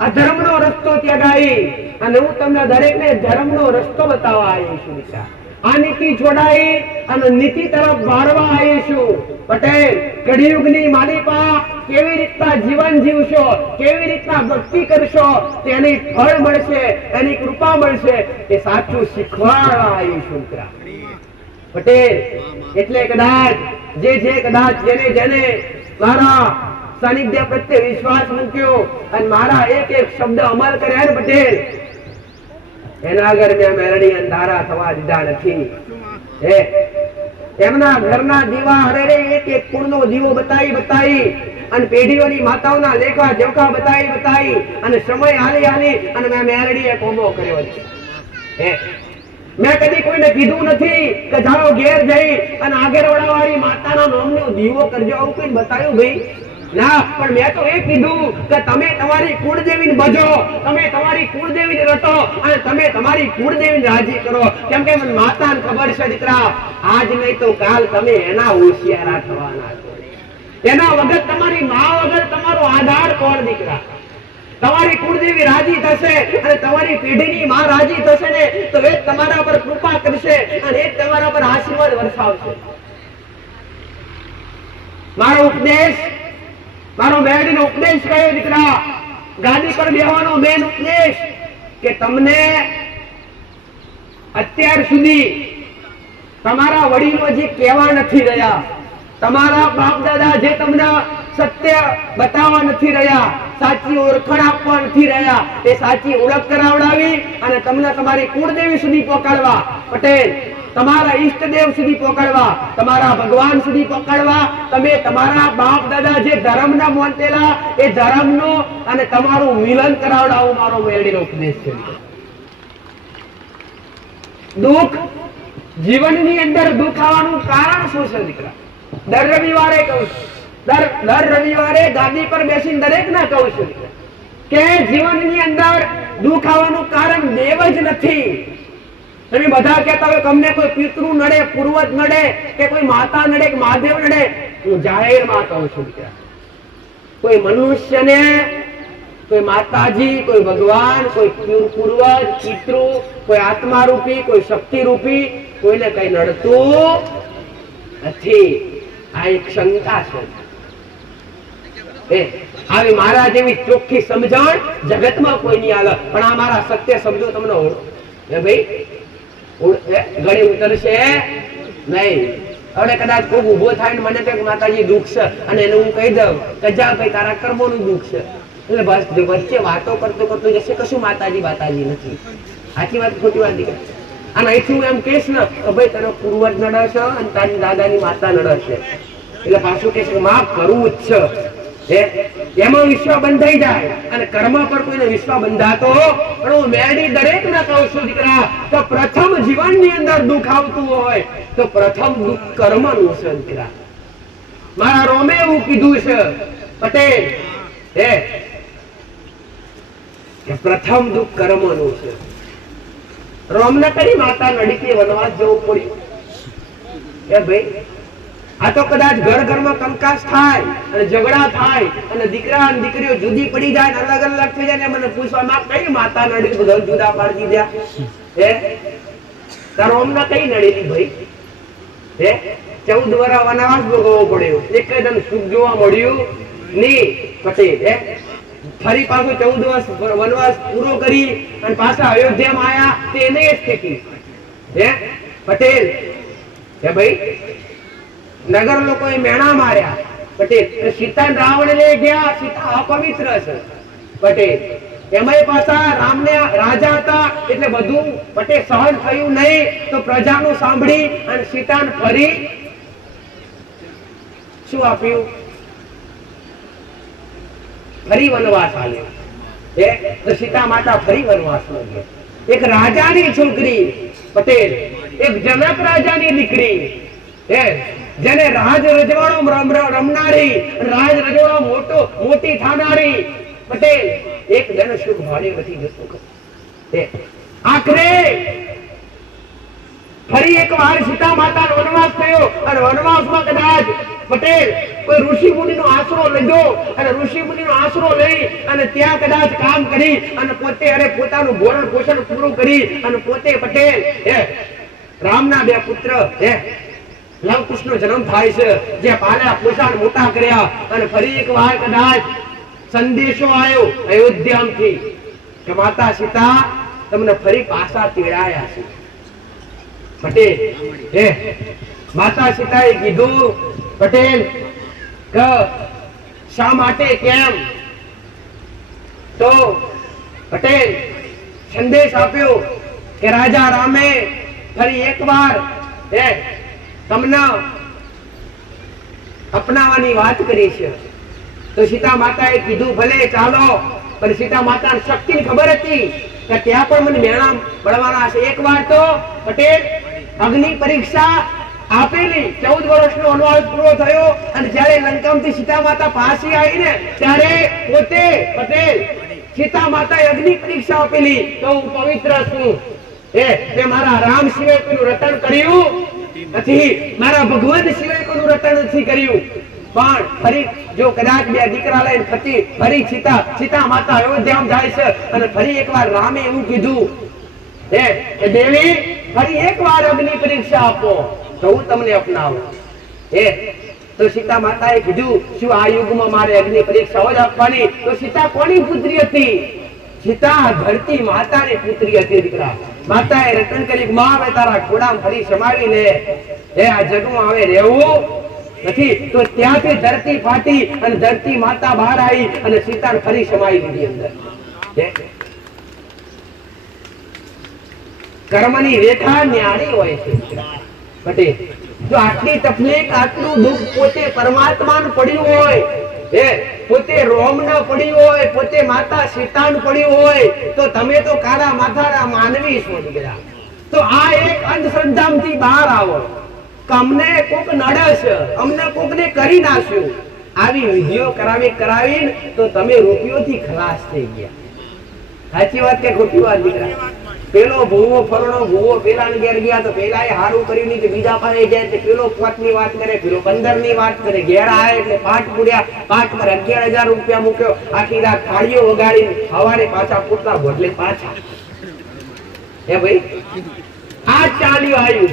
આ ધર્મનો રસ્તો ત્યાગાઈ અને હું તમને દરેકને ધર્મનો રસ્તો બતાવવા આવી છું દીકરા. આ નીતિ છોડાઈ અને નીતિ તરફ વાળવા આવી છું. પટેલ કળિયુગની માલિકા કેવી રીતના જીવન જીવશો, કેવી રીતના ભક્તિ કરશો, તેની ફળ મળશે, એની કૃપા મળશે, એ સાચું શીખવાડવા આવી છું દીકરા. પટેલ એટલે કદાચ જે કદાચ જેને જેને મારા સાનિધ્ય પ્રત્યે વિશ્વાસ મૂક્યો અને મારા એક એક શબ્દ અમલ કર્યા ને પટેલ, એના આગળ મેં મેરડી અંધારા થવા દીધા નથી. એમના ઘરના દીવા હરે એક એક કુળનો દીવો બતાવી અને પેઢીઓની માતાઓના લેખા જોખા બતાવી અને સમય હાલી અને મેં મેરડીએ કોમો કર્યો છે. મેં કદી કોઈને કીધું નથી કે જાઓ ઘેર જઈ અને આગળ વડાવાળી માતાના નામનો દીવો કરજો, આવું કોઈ બતાવ્યું ભાઈ? ના, પણ મેં તો એ કીધું કે તમે તમારી કુળદેવીને ભજો, તમે તમારી કુળદેવીને રટો અને તમે તમારી કુળદેવીને રાજી કરો. કેમ કે મને માતાને ખબર છે દીકરા, આજ નહીં તો કાલ તમે એના હોશિયારા થવાના છો. એના વગર તમારી મા વગર તમારો આધાર કોણ દીકરા? તમારી કુળદેવી રાજી થશે અને તમારી પેઢીની માં રાજી થશે ને તો એ તમારા પર કૃપા કરશે અને એ તમારા પર આશીર્વાદ વરસાવશે. મારો ઉપદેશ, મારો મેરડીનો ઉપદેશ કયો દીકરા? ગાદી પર બેહવાનો મેન ઉપદેશ કે તમને અત્યાર સુધી તમારા વડીલો જે કહેવા નથી રહ્યા, તમારા બાપ દાદા જે તમને સત્ય બતાવવા નથી રહ્યા, સાચી ઓળખાણ આપવા નથી રહ્યા, એ સાચી ઓળખ કરાવડાવી અને તમને તમારી કુળદેવી સુધી પહોંચાડવા. પટેલ તમારા ઈષ્ટદેવ સુધી પહોંચાડવા, તમારા ભગવાન સુધી પહોંચાડવા. તમે તમારા બાપ દાદા જે ધર્મના માનતેલા એ ધર્મનો અને તમારું મિલન કરાવડાવવું મારો મેરડીનો ઉપદેશ છે. દુઃખ જીવનની અંદર દુઃખ આવવાનું કારણ શું છે દીકરા? દર રવિવારે કહું છું, દર રવિવારે ગાદી પર બેસીને દરેક ના કહું છું કે જીવનની અંદર દુઃખ આવવાનું કારણ દેવ જ નથી. તમે બધા કહેતા હોય કે અમને કોઈ પિતૃ નડે, પૂર્વજ નડે કે કોઈ માતા નડે કે મહાદેવ નડે. હું જાહેરમાં કહું છું દીકરા, કોઈ મનુષ્યને કોઈ માતાજી, કોઈ ભગવાન, કોઈ પૂર્વજ, પિતૃ, કોઈ આત્મા રૂપી, કોઈ શક્તિ રૂપી કોઈને કઈ નડતું નથી. આ એક શંકા છે. આવી મારા જેવી ચોખ્ખી સમજણ જગતમાં કોઈ નહીં આવે. પણ આ મારા સત્ય શબ્દો તમને ભાઈ ગળે ઉતરશે નહીં. હવે કદાચ કોઈ ઉભો થાય ને મને કહે માતાજી દુઃખ છે અને એને હું કહી દઉં કે જા ભાઈ તારા કર્મોનું દુઃખ છે, એટલે બસ વચ્ચે વાતો કરતો જશે, કશું માતાજી નથી. સાચી વાત ખોટી વાત નહીં. અને અહીંથી હું એમ કહીશ ને કે ભાઈ તારો પૂર્વજ નડશે અને તારી દાદાની માતા નડશે, એટલે પાછું કે છે માફ કરવું જ છે. એમાં વિશ્વ બંધાઈ જાય અને કર્મ પર કોઈને વિશ્વ બંધાતો પણ હું મેડી દરેક ને કહું છું દીકરા, તો પ્રથમ જીવનની અંદર દુઃખ આવતું હોય તો પ્રથમ દુઃખ કર્મનું છે દીકરા. મારા રોમે એવું કીધું છે પટેલ કે પ્રથમ દુઃખ કર્મનું છે. રોમને કઈ માતા નડીથી વનવાસ જવું પડ્યું? એ ભાઈ આ તો કદાચ ઘરમાં કંકાસ થાય અને ઝઘડા થાય અને દીકરા અને દીકરીઓ જુદી પડી જાય અલગ અલગ થઈ જાય, મને પૂછવામાં કઈ માતા નડી બધા જુદા પાડી દીધા? તારો અમને કઈ નડેલી ભાઈ? 14 વર્ષ વનવાસ ભોગવવો પડ્યો, એકદમ સુખ જોવા મળ્યું નહીં પટેલ. ફરી પાછો 14 વર્ષ વનવાસ પૂરો કરી અને પાછા અયોધ્યામાં આયા, તેને જ સ્થિતિ પટેલ. ભાઈ નગર લોકોએ મેણા માર્યા પટેલ, સીતા રાવણ લઈ ગયા, સીતા અપવિત્ર છે પટેલ. એમાંય પાછા રામને રાજા હતા એટલે બધું પટેલ સહન થયું નહીં, તો પ્રજાનું સાંભળી અને સીતાને ફરી શું આપ્યું? ફરી વનવાસ આવ્યો. તો સીતા માતા ફરી વનવાસમાં ગયા. એક રાજાની છોકરી પટેલ, એક જનક રાજાની દીકરી, જેને રાજ રજવાડો રમનારી, રાજ રજવાડો મોટી થાનારી પટેલ, એક જન સુખ ભાડે નથી જતું. આખરે ફરી એક વાર સીતા માતાનો વનવાસ થયો અને વનવાસમાં કદાચ પટેલ કોઈ ઋષિ મુનિનો આશરો લીધો અને ઋષિ મુનિનો આશરો લઈ અને ત્યાં કદાચ કામ કરી અને પોતે પોતાનું ભરણ પોષણ પૂરું કરી અને પોતે પટેલ રામના 2 પુત્ર લવ કૃષ્ણ જન્મ થાય છે, જે પાલ્યા પોષણ મોટા કર્યા અને ફરી એક વાર કદાચ સંદેશો આવ્યો અયોધ્યાથી કે માતા સીતા તમને ફરી પાછા તેડાયા છે પટેલ. માતા સીતાએ કીધું પટેલ કે શા માટે કેમ? તો પટેલ સંદેશ આપ્યો કે રાજા રામે ફરી એકવાર તમને અપનાવવાની વાત કરી છે. તો સીતા માતાએ કીધું ભલે ચાલો, પણ સીતા માતાને શક્તિની ખબર હતી કે ત્યાં પણ મને મેણા બળવાના છે. એકવાર તો પટેલ અગ્નિ પરીક્ષા આપેલી, 14 વર્ષનો વનવાસ પૂરો થયો અને જ્યારે લંકામાંથી સીતા માતા પાછી આવી ને ત્યારે પોતે પટેલ સીતા માતાએ અગ્નિ પરીક્ષા આપેલી તો હું પવિત્ર છું, તે મારા રામ સિવાય કોઈનું રટણ કર્યું નથી, મારા ભગવાન સિવાય કોઈનું રટણ નથી કર્યું. પણ ફરી જો કદાચ 2 દીકરા લઈને ફરી સીતા માતા અયોધ્યામાં જાય છે અને ફરી એકવાર રામે એવું કીધું કે દેવી ફરી એકવાર અગ્નિ પરીક્ષા આપો તો હું તમને અપનાવું. તો સીતા માતાએ કીધું શું આ યુગમાં મારે અગ્નિ પરીક્ષાઓ જ આપવાની? તો સીતા કોની પુત્રી હતી? સીતા ધરતી માતાની પુત્રી હતી દીકરા. માતાએ રટન કરી માં હવે તારા ખોડામાં ફરી સમાવી લે, આ જગમાં હવે રહેવું નથી. તો ત્યાંથી ધરતી ફાટી અને ધરતી માતા બહાર આવી અને સીતાને ફરી સમાવી દીધી અંદર. કર્મની રેખા ન્યારી હોય છે પટેલ. જો આટલી તકલીફ આટલું દુઃખ પોતે પરમાત્માને પડ્યું હોય, પોતે રોમને પડ્યું હોય, પોતે માતા સીતાને પડ્યું હોય, તો તમે તો કાળા માથાના માનવી છો દીકરા. તો આ એક અંધશ્રદ્ધામાંથી બહાર આવો કે અમને કોક નડે છે, અમને કોકને કરી નાખ્યું, આવી વિધિઓ કરાવીને તો તમે રૂપિયોથી ખલાસ થઈ ગયા. સાચી વાત કે ખોટી વાત દીકરા? પેલો ભૂવો ફરણો ભૂવો પેલાને ઘેર ગયા તો પેલાએ હારું કર્યું નહીં, બીજા પાસે જાય તો પેલો 5 ની વાત કરે, પેલો 15 ની વાત કરે, ઘેર આવે એટલે પાઠ પૂર્યા, પાઠ પર 11,000 રૂપિયા મૂક્યો, આખી રાત થાળીઓ વગાડીને સવારે પાછા પોતા બદલે પાછા. ભાઈ આ ચાલ્યું આવ્યું,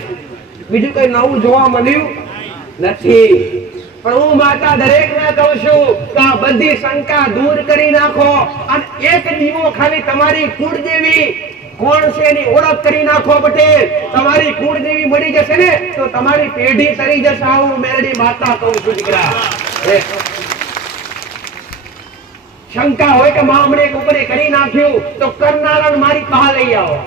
બીજું કઈ નવું જોવા મળ્યું નથી. પણ હું માતા દરેક ને કહું છું કે આ બધી શંકા દૂર કરી નાખો અને એક દીવો ખાલી તમારી કુળદેવી કોણ છે એની ઓળખ કરી નાખો પટેલ. તમારી કુળદેવી મળી જશે ને તો તમારી પેઢી તરી જશે. આવું મેરડી માતા કહું છું દીકરા. શંકા હોય કે માં હમણે એક ઉપર કરી નાખ્યું તો કરનારાને મારી પાસે લઈ આવો.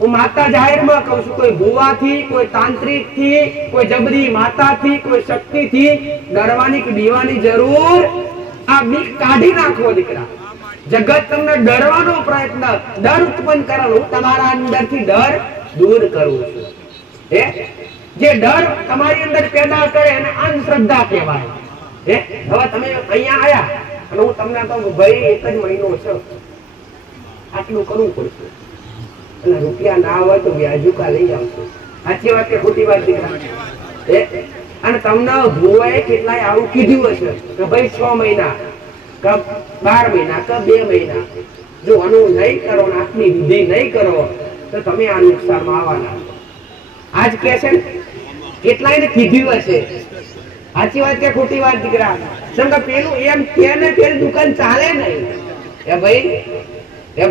હું માતા જાહેરમાં કહું છું, કોઈ ભુવાથી, કોઈ તાંત્રિકથી, કોઈ જબરી માતાથી, કોઈ શક્તિથી ડરવાની કે બીવાની જરૂર. આ બીક કાઢી નાખો દીકરા. જગત તમને ડરવાનો પ્રયત્ન, ડર ઉત્પન્ન કરવાનું, તમારા અંદરથી ડર દૂર કરવું છે. જે ડર તમારી અંદર પેદા કરે એને અંધશ્રદ્ધા કહેવાય. હવે તમે અહીંયા આયા અને હું તમને કહું ભાઈ એક જ મહિનો છે, આટલું કરવું પડશે અને રૂપિયા ના હોય તો વ્યાજુકા લઈ આવશો. સાચી વાત કે ખોટી વાત દીકરા? અને તમને ભુવાએ કેટલાય આવું કીધું હશે કે ભાઈ 6 મહિના કે 12 મહિના કે 2 મહિના જો આનું નહીં કરો, આટલી વિધિ નહીં કરો તો તમે આ નુકસાનમાં આવવાના. આજ કે છે કેટલાય ને કીધું હશે. સાચી વાત કે ખોટી વાત દીકરા? જેમ કે પેલું એમ કે ને પેલી દુકાન ચાલે નહીં. એ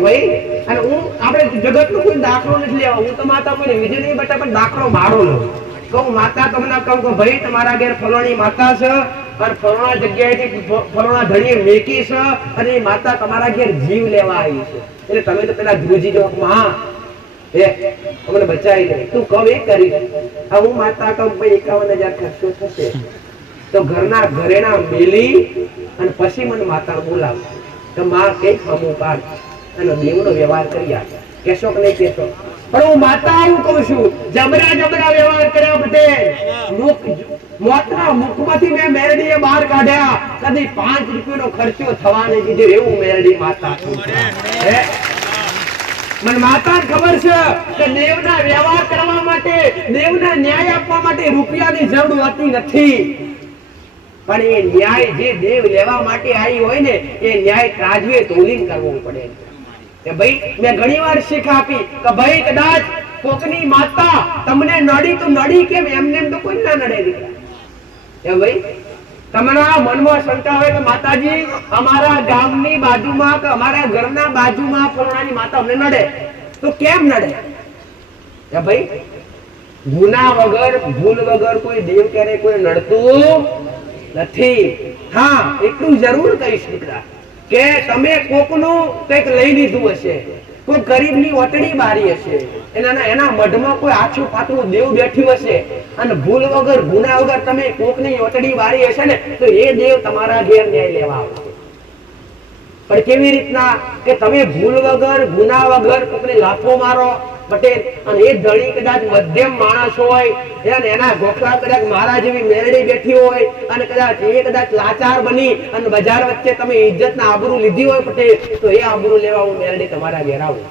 ભાઈ અને હું આપણે જગત નો કોઈ દાખલો નથી લેવા. હું તો માતા પણ વિધિ નહીં બતા પણ દાખલો મારો લઉં. કહું માતા તમને કહું કે ભાઈ તમારા ઘેર ફલોણી માતા છે અને ફલોણા જગ્યાએથી ફલોણા ધણીએ મેકી છે અને એ માતા તમારા ઘેર જીવ લેવા આવી છે. એટલે તમે તો પેલા ધ્રુજી જો માં અમને બચાવી દે તું કહું એ કરીશ. હું માતા કહું ભાઈ 51,000 ખર્ચો થશે તો ઘરના ઘરેણા મેલી અને પછી મને માતા બોલાવ કે માં કઈ હમું પાડ અને દેવનો વ્યવહાર કરી આપ. કેશો કે નહીં કેશો? પણ હું માતા એવું કહું છું, જબરા જબરા વ્યવહાર કર્યા પટેલ. મોતના મુખમાંથી મેં મેરડીએ બહાર કાઢ્યા. કદી 5 રૂપિયાનો ખર્ચો થવા નહીં દીધો એવું મેરડી માતા છું. મને માતા ખબર છે કે દેવના વ્યવહાર કરવા માટે, દેવના ન્યાય આપવા માટે રૂપિયાની જરૂર હોતી નથી. પણ એ ન્યાય જે દેવ લેવા માટે આવી હોય ને એ ન્યાય ત્રાજવે તોલીને કરવો પડે. કે ભાઈ મેં ઘણી વાર શીખ આપી કે ભાઈ કદાચ કોકની માતા તમને નડી તો નડી કેમ, એમને તો કોઈ ના નડે દીકરા. એ ભાઈ તમારા મનમાં શંકા હોય કે માતાજી અમારા ગામની બાજુમાં કે અમારા ઘરના બાજુમાં ફલાણાની માતા અમને નડે તો કેમ નડે? એ ભાઈ ગુના વગર, ભૂલ વગર કોઈ દેવ ક્યારે કોઈ નડતું નથી. હા એટલું જરૂર કહીશ દીકરા કે તમે કોકનું કંઈક લઈ લીધું હશે, કોઈ ગરીબની ઓટડી બારી હશે, એના મઢમાં કોઈ આછું પાતળું દેવ બેઠ્યું હશે અને ભૂલ વગર ગુના વગર તમે કોકની ઓટડી બારી હશે ને તો એ દેવ તમારા ઘેર ન્યાય લેવા આવશે. પણ કેવી રીતના કે તમે ભૂલ વગર ગુના વગર કોકને લાફો મારો પટેલ અને એ ધણી કદાચ મધ્યમ માણસ હોય અને એના ગોખલા કદાચ મારા જેવી મેરડી બેઠી હોય અને કદાચ એ કદાચ લાચાર બની અને બજાર વચ્ચે તમે ઇજ્જતના આબરૂ લીધી હોય પટેલ તો એ આબરૂ લેવા હું મેરડી તમારા ઘેર આવું.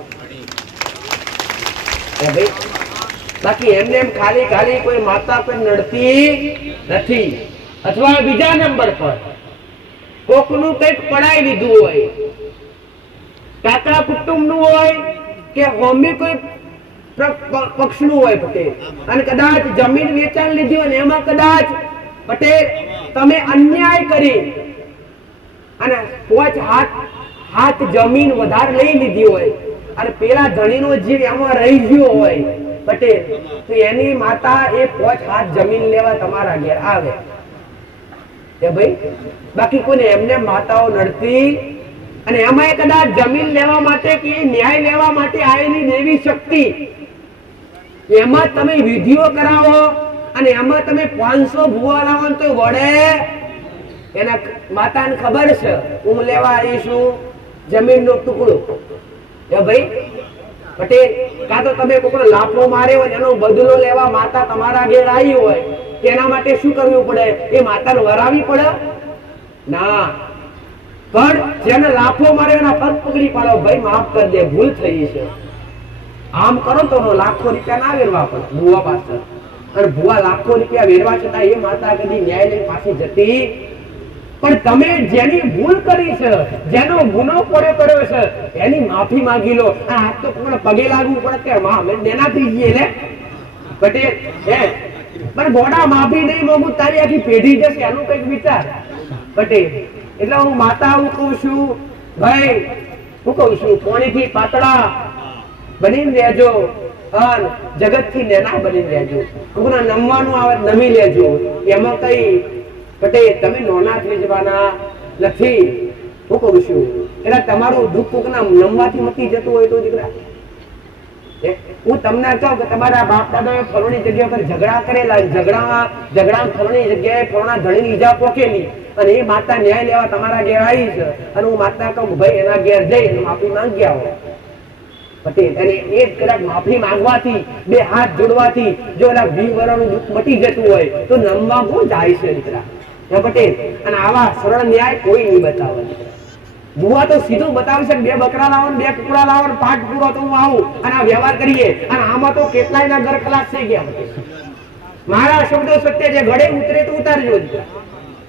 ભાઈ બાકી એમને એમ ખાલી ખાલી કોઈ માતા પર નડતી નથી. અથવા બીજા નંબર પર કોકનું કંઈક પડાઈ લીધું હોય, કાકા કુટુંબનું હોય કે મમ્મી કોઈ પક્ષનું હોય પટેલ અને કદાચ જમીન વેચાણ લીધી હોય ને એમાં કદાચ પટેલ તમે અન્યાય કરી અને 5 હાથ જમીન વધારે લઈ લીધી હોય અને પેલા ધણીનો જીવ એમાં રહી ગયો હોય પટેલ તો એની માતા એ 5 હાથ જમીન લેવા તમારા ઘેર આવે. એ ભાઈ બાકી કોઈને એમને માતાઓ નડતી અને એમાં કદાચ જમીન લેવા માટે કે ન્યાય લેવા માટે આવેલી દેવી શક્તિ એમાં તમે વિધિઓ કરાવો અને એમાં તમે 500 ભુવા લાવો તો વડે એના માતાને ખબર છે હું લેવા આવીશું જમીનનો ટુકડો. એ ભાઈ પટેલ કાં તો તમે કોકનો લાફો માર્યો હોય એનો બદલો લેવા માતા તમારા ઘેર આવી હોય તેના માટે શું કરવું પડે? એ માતાને વરાવી પડે ના. પણ જેને લાફો માર્યો એના પગ પકડી પાડો, ભાઈ માફ કરી દે ભૂલ થઈ છે. આમ કરો તો લાખો રૂપિયા ના વેરવા પડે ભુવા પાછળ. અને ભુવા લાખો રૂપિયા વેરવા છતાં એ માતા કદી ન્યાય લઈ પાછી જતી. પણ તમે જેની ભૂલ કરી છે, જેનો ગુનો કર્યો છે એની માફી માંગી લો. આ તો કોને પગે લાગવું પડે કે માં અમે દેના થઈ ગઈ લે પટેલ પણ ગોડા માફી નહીં માંગુ તારી આખી પેઢી જશે એનું કંઈક વિચાર પટેલ. એટલે હું માતા હું કહું છું ભાઈ હું કહું છું પોણીથી પાતળા બનીને રહેજો અને જગતથી નેના બનીને રહેજો. કોકના નમવાનું આવે નમી લેજો. એમાં કઈ પટેલ તમે નોના થઈ જવાના નથી. હું કહું છું એટલે તમારું દુઃખ કોકના નમવાથી મટી જતું હોય તો દીકરા, હું તમને કહું કે તમારા બાપ દાદાએ ફલાણી જગ્યા પર ઝઘડા કરેલા, ઝઘડા ફલાણી જગ્યાએ ફલાણા ધણીની ઈજા પોકેલી અને એ માતા ન્યાય લેવા તમારા ઘેર આવી છે અને હું માતા કહું ભાઈ એના ઘેર જઈ માફી માંગી આવો પટેલ. અને એ જ કદાચ માફી માંગવાથી બે હાથ જોડવાથી જો એના 20 વર્ષનું દુઃખ મટી જતું હોય તો નમવા કોણ જાય છે દીકરા પટેલ. અને આવા સરળ ન્યાય કોઈ નહીં બતાવે દીકરા. બુઆ તો સીધું બતાવે છે 2 બકરા લાવો ને 2 કુકડા લાવો ને પાઠ પૂરો તો હું આવું અને આ વ્યવહાર કરીએ. અને આમાં તો કેટલાય ના ઘર ખલાસ થઈ ગયા. મારા શબ્દો સત્ય છે, ગળે ઉતરે તો ઉતારજો દીકરા.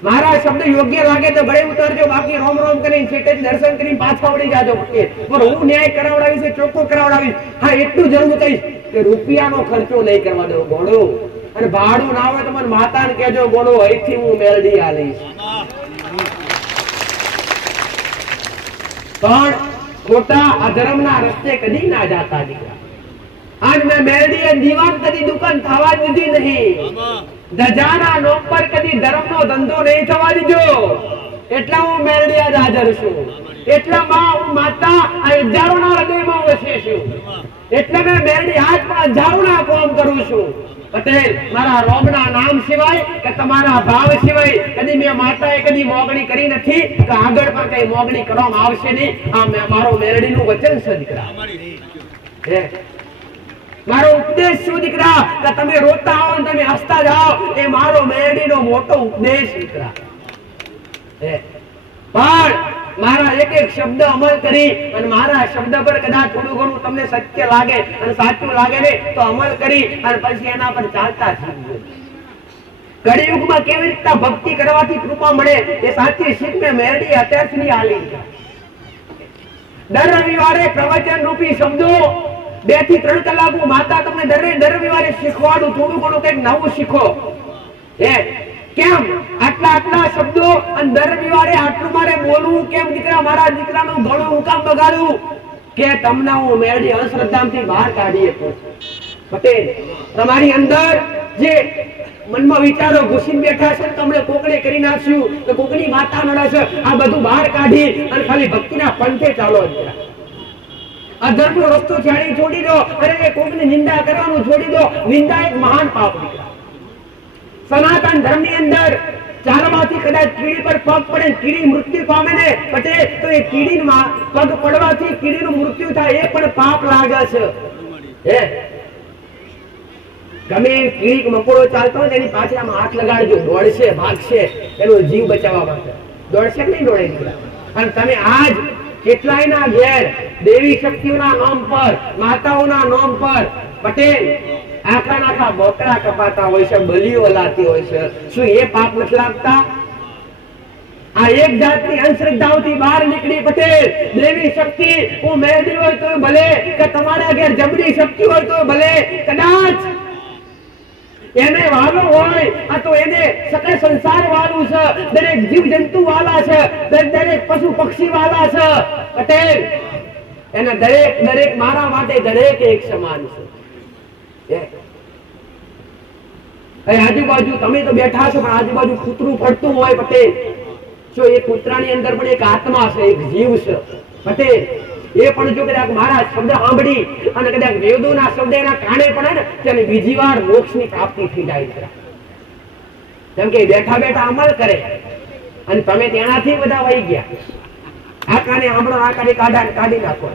મારા શબ્દ યોગ્ય લાગે તો ગળે ઉતારજો, બાકી રોમ રોમ કરીને છેટે દર્શન કરીને પાછા વળી જાજો. પણ હું ન્યાય કરાવડાવીશ, ચોખ્ખો કરાવડાવીશ. હા એટલું જરૂર કહીશ કે રૂપિયાનો ખર્ચો નહીં કરવા દો ગોળો. અને ભાડું ના હોય તો મને માતાને કહેજો ગોળો અહીંથી હું મેળડી આલીશ. પણ ખોટા અધર્મના રસ્તે કદી ના જાતા દીકરા. આજ મેં મેરડીએ દીવાન કદી દુકાન થવા દીધી નહીં. ધજાના નોમ પર કદી ધર્મનો ધંધો નહીં થવા દીધો. એટલા હું મેરડી આજ હાજર છું. એટલા માં હું માતા આ હજારોના હૃદયમાં વસે છું. એટલે મેં મેરડી આજ પણ હજારોના કામ કરું છું. પટેલ મારા રોમના નામ સિવાય કે તમારા ભાવ સિવાય કદી મેં માતાએ કદી મોગણી કરી નથી કે આગળ પણ કઈ મોગણી કરવામાં આવશે નહીં. આ મારો મેરડીનું વચન છે દીકરા. મારો ઉપદેશ શું દીકરા કે તમે રોતા આવો ને તમે હસતા જાઓ એ મારો મેરડીનો મોટો ઉપદેશ દીકરા. પણ મારા એક એક શબ્દ અમલ કરી અને મારા શબ્દ પર કદાચ થોડું ઘણું તમને સત્ય લાગે અને સાચું લાગે ને તો અમલ કરી અને પછી એના પર ચાલતા શીખજો. કળિયુગમાં કેવી રીતે ભક્તિ કરવાથી કૃપા મળે એ સાચી શીખ મેં મેરડી અત્યાર સુધી આલી. દર રવિવારે પ્રવચન રૂપી શબ્દો 2 થી 3 કલાક હું માતા તમને દર રવિવારે શીખવાડું. થોડું ઘણું કઈક નવું શીખો. કેમ આટલા શબ્દો અને દર રવિવારે આટલું મારે બોલવું કેમ દીકરા? મારા દીકરાનું ગળું હું કામ બગાડું કે તમને હું મેરડી અંધશ્રદ્ધામાંથી બહાર કાઢી શકું. પટેલ તમારી અંદર જે મનમાં વિચારો ઘૂસીને બેઠા છે તમને કોકડે કરી નાખ્યું કે કોકની માતા નડે છે, આ બધું બહાર કાઢી અને ખાલી ભક્તિના પંથે ચાલો. અધર્મનો રસ્તો છોડી દો અને કોકની નિંદા કરવાનું છોડી દો. નિંદા એક મહાન પાપ દીકરા. સનાતન ધર્મની અંદર ચાલવાથી કદાચ કીડી પર પગ પડે, કીડી મૃત્યુ પામે ને પટેલ તો એ કીડીમાં પગ પડવાથી કીડીનું મૃત્યુ થાય એ પણ પાપ લાગે છે. ગમે કીડી મકોડો ચાલતો હોય એની પાછળ આમ હાથ લગાડજો. દોડશે, ભાગશે એનો જીવ બચાવવા માટે. દોડશે કે નહીં દોડે દીકરા? અને તમે આજ કેટલાયના ઘેર દેવી શક્તિઓના નામ પર, માતાઓના નામ પર પટેલ આખા બોકડા કપાતા હોય છે, બલીઓ લાતી હોય છે. શું એ પાપ નથી લાગતા? આ એક જાતની અંધશ્રદ્ધાઓથી બહાર નીકળી પટેલ દેવી શક્તિ હું મેળવી હોય તો ભલે કે તમારા ઘેર જબરી શક્તિ હોય તો ભલે, કદાચ એને વાલો હોય આ તો એને સકળ સંસાર વાલું છે, દરેક જીવ જંતુ વાલા છે, દરેક પશુ પક્ષી વાલા છે પટેલ. એને દરેક મારા માટે દરેક એક સમાન છે. આજુબાજુ તમે તો બેઠા છો પણ આજુબાજુ કૂતરું પડતું હોય પટેલ, જો એ કૂતરાની અંદર પણ એક આત્મા છે, એક જીવ છે પટેલ. એ પણ જો કદાચ મારા શબ્દ સાંભળી અને કદાચ વેદોના શબ્દ એના કાને પડે ને ત્યારે બીજી વાર મોક્ષની પ્રાપ્તિ થઈ જાય છે. કેમ કે બેઠા બેઠા અમલ કરે અને તમે તેનાથી બધા વહી ગયા. આ કાને સાંભળો, આ કાને કાઢી નાખો.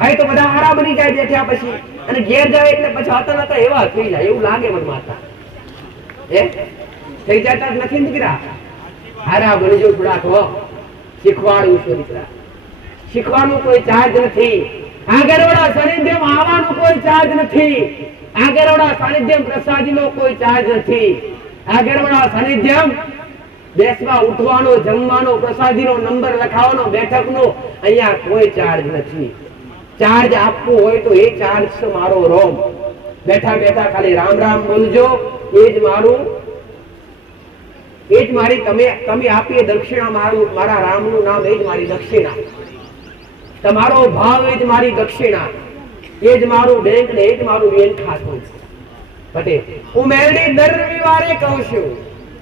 હવે તો બધા હારા બની જાય બેઠ્યા પછી અને ઘેર જાય એટલે પછી હતા એવા થઈ જાય એવું લાગે મને માતા. થઈ જતા નથી દીકરા. હારા બનજો થોડાક હો. શીખવાડવું છું દીકરા. શીખવાનું કોઈ ચાર્જ નથી. આગળવાળા સાનિધ્યમાં આવવાનું કોઈ ચાર્જ નથી. આગળવાળા સાનિધ્યમ પ્રસાદીનો કોઈ ચાર્જ નથી. આગળવાળા સાનિધ્યમ બેસવા ઉઠવાનો, જમવાનો, પ્રસાદીનો નંબર લખાવવાનો, બેઠકનો અહીંયા કોઈ ચાર્જ નથી. ચાર્જ આપવું હોય તો એ ચાર્જ છે મારો રોમ. બેઠા બેઠા ખાલી રામ રામ બોલજો, એ જ મારું, એ જ મારી તમે આપીએ દક્ષિણા. મારા રામનું નામ એ જ મારી દક્ષિણા. તમારો ભાવ એ જ મારી દક્ષિણા, એ જ મારું બેંક ને એ જ મારું બેંક ખાતું. પટેલ હું મેરડી દર રવિવારે કહું છું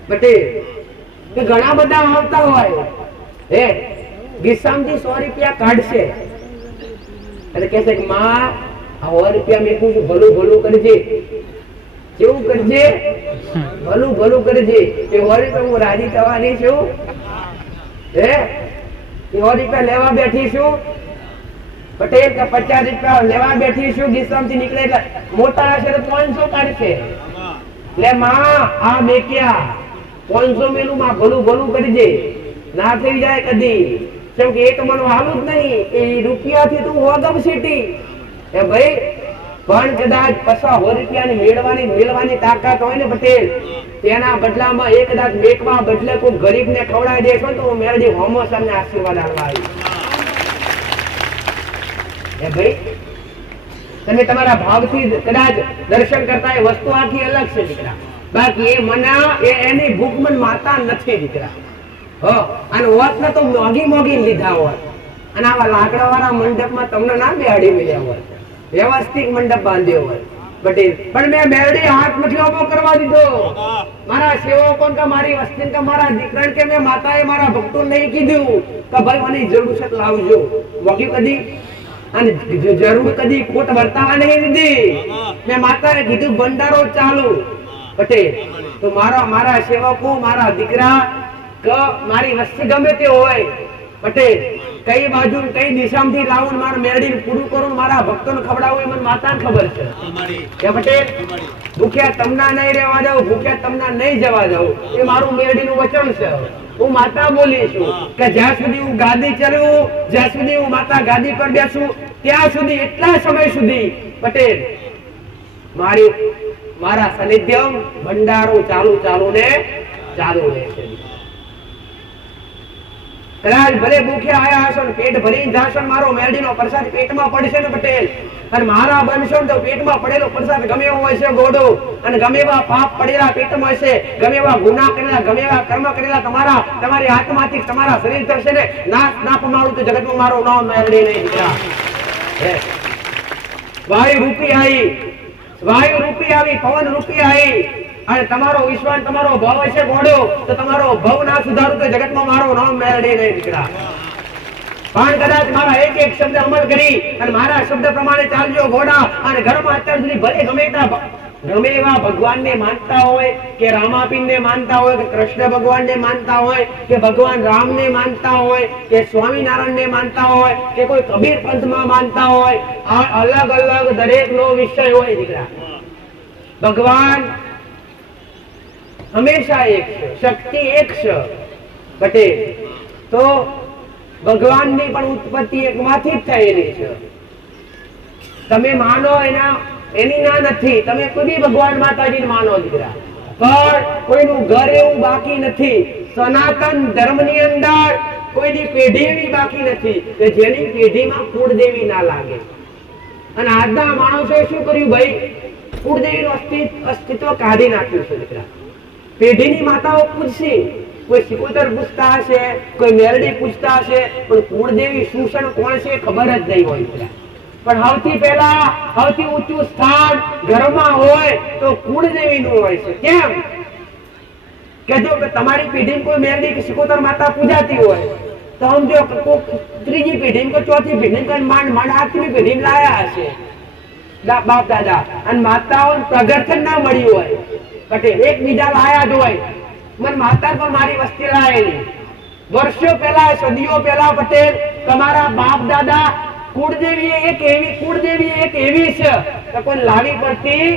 પટેલ કે ઘણા બધા આવતા હોય હે ગીસામથી 100 રૂપિયા કાઢશે અને કહેશે કે માં આ 100 રૂપિયા મેકું છું, ભલું ભલું કરજે. કેવું કરજે? ભલું ભલું કરજે. એ 100 રૂપિયા હું રાજી થવાની છું હે? 100 રૂપિયા લેવા બેઠી છું પટેલ કે 50 રૂપિયા લેવા બેઠી છું. ગીસામથી નીકળે એટલે મોટા હશે તો 500 કાઢશે. લે માં આ મેક્યા 500 મેલું માં ભલું ભલું કરજે, ના થઈ જાય કદી. કેમ કે એક મન હાલું જ નહીં, એ રૂપિયાથી તું હોગમ સીટી એ ભાઈ. પણ કદાચ 50 રૂપિયાની મેળવાની તાકાત હોય ને પટેલ, તેના બદલામાં એક કદાચ મેકવા બદલે કોઈ ગરીબને ખવડાવી દેશો તો મેરડી હોમો તમને આશીર્વાદ આપવા આવી. એ ભાઈ તમે તમારા ભાવથી કદાચ દર્શન કરતા એ વસ્તુ આખી અલગ છે દીકરા. બાકી એ મના એની ભૂખ મન માતા નથી દીકરા. અને હોત ને તો મોગી લીધા હોત અને આવા લાકડા વાળા મંડપમાં તમને ના બેહાડી મળ્યા હોત, વ્યવસ્થિત મંડપ બાંધ્યો હોય પટેલ. પણ મેં મેરડી હાથ નથી ઉભો કરવા દીધો. મારા સેવકો કે મારી વસ્તી કે મારા દીકરા કે મેં માતાએ મારા ભક્તો નહીં કીધું કે ભાઈ મને જરૂર છે લાવજો. મોગી કદી અને જરૂર કદી ખોટ વર્તાવા નહીં દીધી. મેં માતાએ કીધું ભંડારો ચાલુ પટેલ. તો મારા સેવકો મારા દીકરા કે મારી વસ્તી ગમે તે હોય પટેલ, કઈ બાજુ કઈ દિશામાંથી લાવું મારા મેરડી પૂરું કરું મારા ભક્તોને ખવડાવું એ મને માતાને ખબર છે કે પટેલ. ભૂખ્યા તમના નહીં રહેવા જાવ, ભૂખ્યા તમના નહીં જવા જાવ, એ મારું મેરડીનું વચન છે. હું માતા બોલી છું કે જ્યાં સુધી હું ગાદી ચલાવું, જ્યાં સુધી હું માતા ગાદી પર બેસું ત્યાં સુધી, એટલા સમય સુધી પટેલ મારા સાનિધ્યમ ભંડારો ચાલુ ને ચાલુ રહેશે. કદાચ ભલે ભૂખ્યા આયા હશો ને પેટ ભરીને જાશો, મારો મેરડીનો પ્રસાદ પેટમાં પડશે ને પટેલ, અને મારા બનશો તો પેટમાં પડેલો પ્રસાદ ગમે એવો હશે ગોડો, અને ગમે એવા પાપ પડેલા પેટમાં હશે, ગમે એવા ગુનાહ કરેલા, ગમે એવા કર્મ કરેલા તમારી આત્માથી તમારા શરીર થશે ને ના પમાડું તો જગતમાં મારો નામ મેરડી નહીં દીકરા. વાયુ રૂપી આવી, પવન રૂપી આવી, અને તમારો વિશ્વાસ તમારો ભાવ હશે ગોડો તો તમારો ભાવ ના સુધારું તો જગતમાં મારો નામ મેરડી નહીં દીકરા. પણ કદાચ મારા એક શબ્દ અમલ કરી અને મારા શબ્દ પ્રમાણે ચાલજો ઘોડા, અને ઘરમાં અત્યાર સુધી ભલે ગમે એવા ભગવાનને માનતા હોય કે રામાપીરને માનતા હોય કે કૃષ્ણ ભગવાનને માનતા હોય કે ભગવાન રામને માનતા હોય કે સ્વામિનારાયણને માનતા હોય કે કોઈ કબીર પંથમાં માનતા હોય, આ અલગ અલગ દરેકનો વિષય હોય દીકરા. ભગવાન હંમેશા એક છે, શક્તિ એક છે પટેલ. તો ભગવાનની પણ ઉત્પત્તિ એકમાંથી જ થયેલી છે. તમે માનો એની ના નથી, તમે કોઈ ભગવાન માતાજીને માનો દીકરા, પણ કોઈનું ઘર એવું બાકી નથી. સનાતન ધર્મની અંદર કોઈની પેઢી એવી બાકી નથી કે જેની પેઢીમાં કુળદેવી ના લાગે. અને આજના માણસોએ શું કર્યું ભાઈ, કુળદેવીનું અસ્તિત્વ કાઢી નાખ્યું છે દીકરા. પેઢીની માતાઓ પૂછશે, કોઈ સિકોતર પૂછતા હશે, કોઈ મેરડી પૂછતા હશે, પણ કુળદેવી શું કોણ છે ખબર જ નહીં હોય. પણ સૌથી ઊંચું સ્થાન ઘરમાં હોય તો કુળદેવીનું હોય છે. કેમ કે જો તમારી પેઢીમાં કોઈ મેરડી કે સિકોતર માતા પૂજાતી હોય તો સમજો ત્રીજી પેઢી કે ચોથી પેઢી માંડ 8મી પેઢી લાયા હશે બાપ દાદા, અને માતાઓ પ્રગર્થન ના મળ્યું હોય પટેલ, એકબીજા લાયા જ હોય. મને માતા પણ મારી વસ્તી લાયેલી વર્ષો પહેલા, સદીઓ પહેલા પટેલ. તમારા બાપ દાદા કુળદેવી એક એવી છે કે કોઈ લાવી પડતી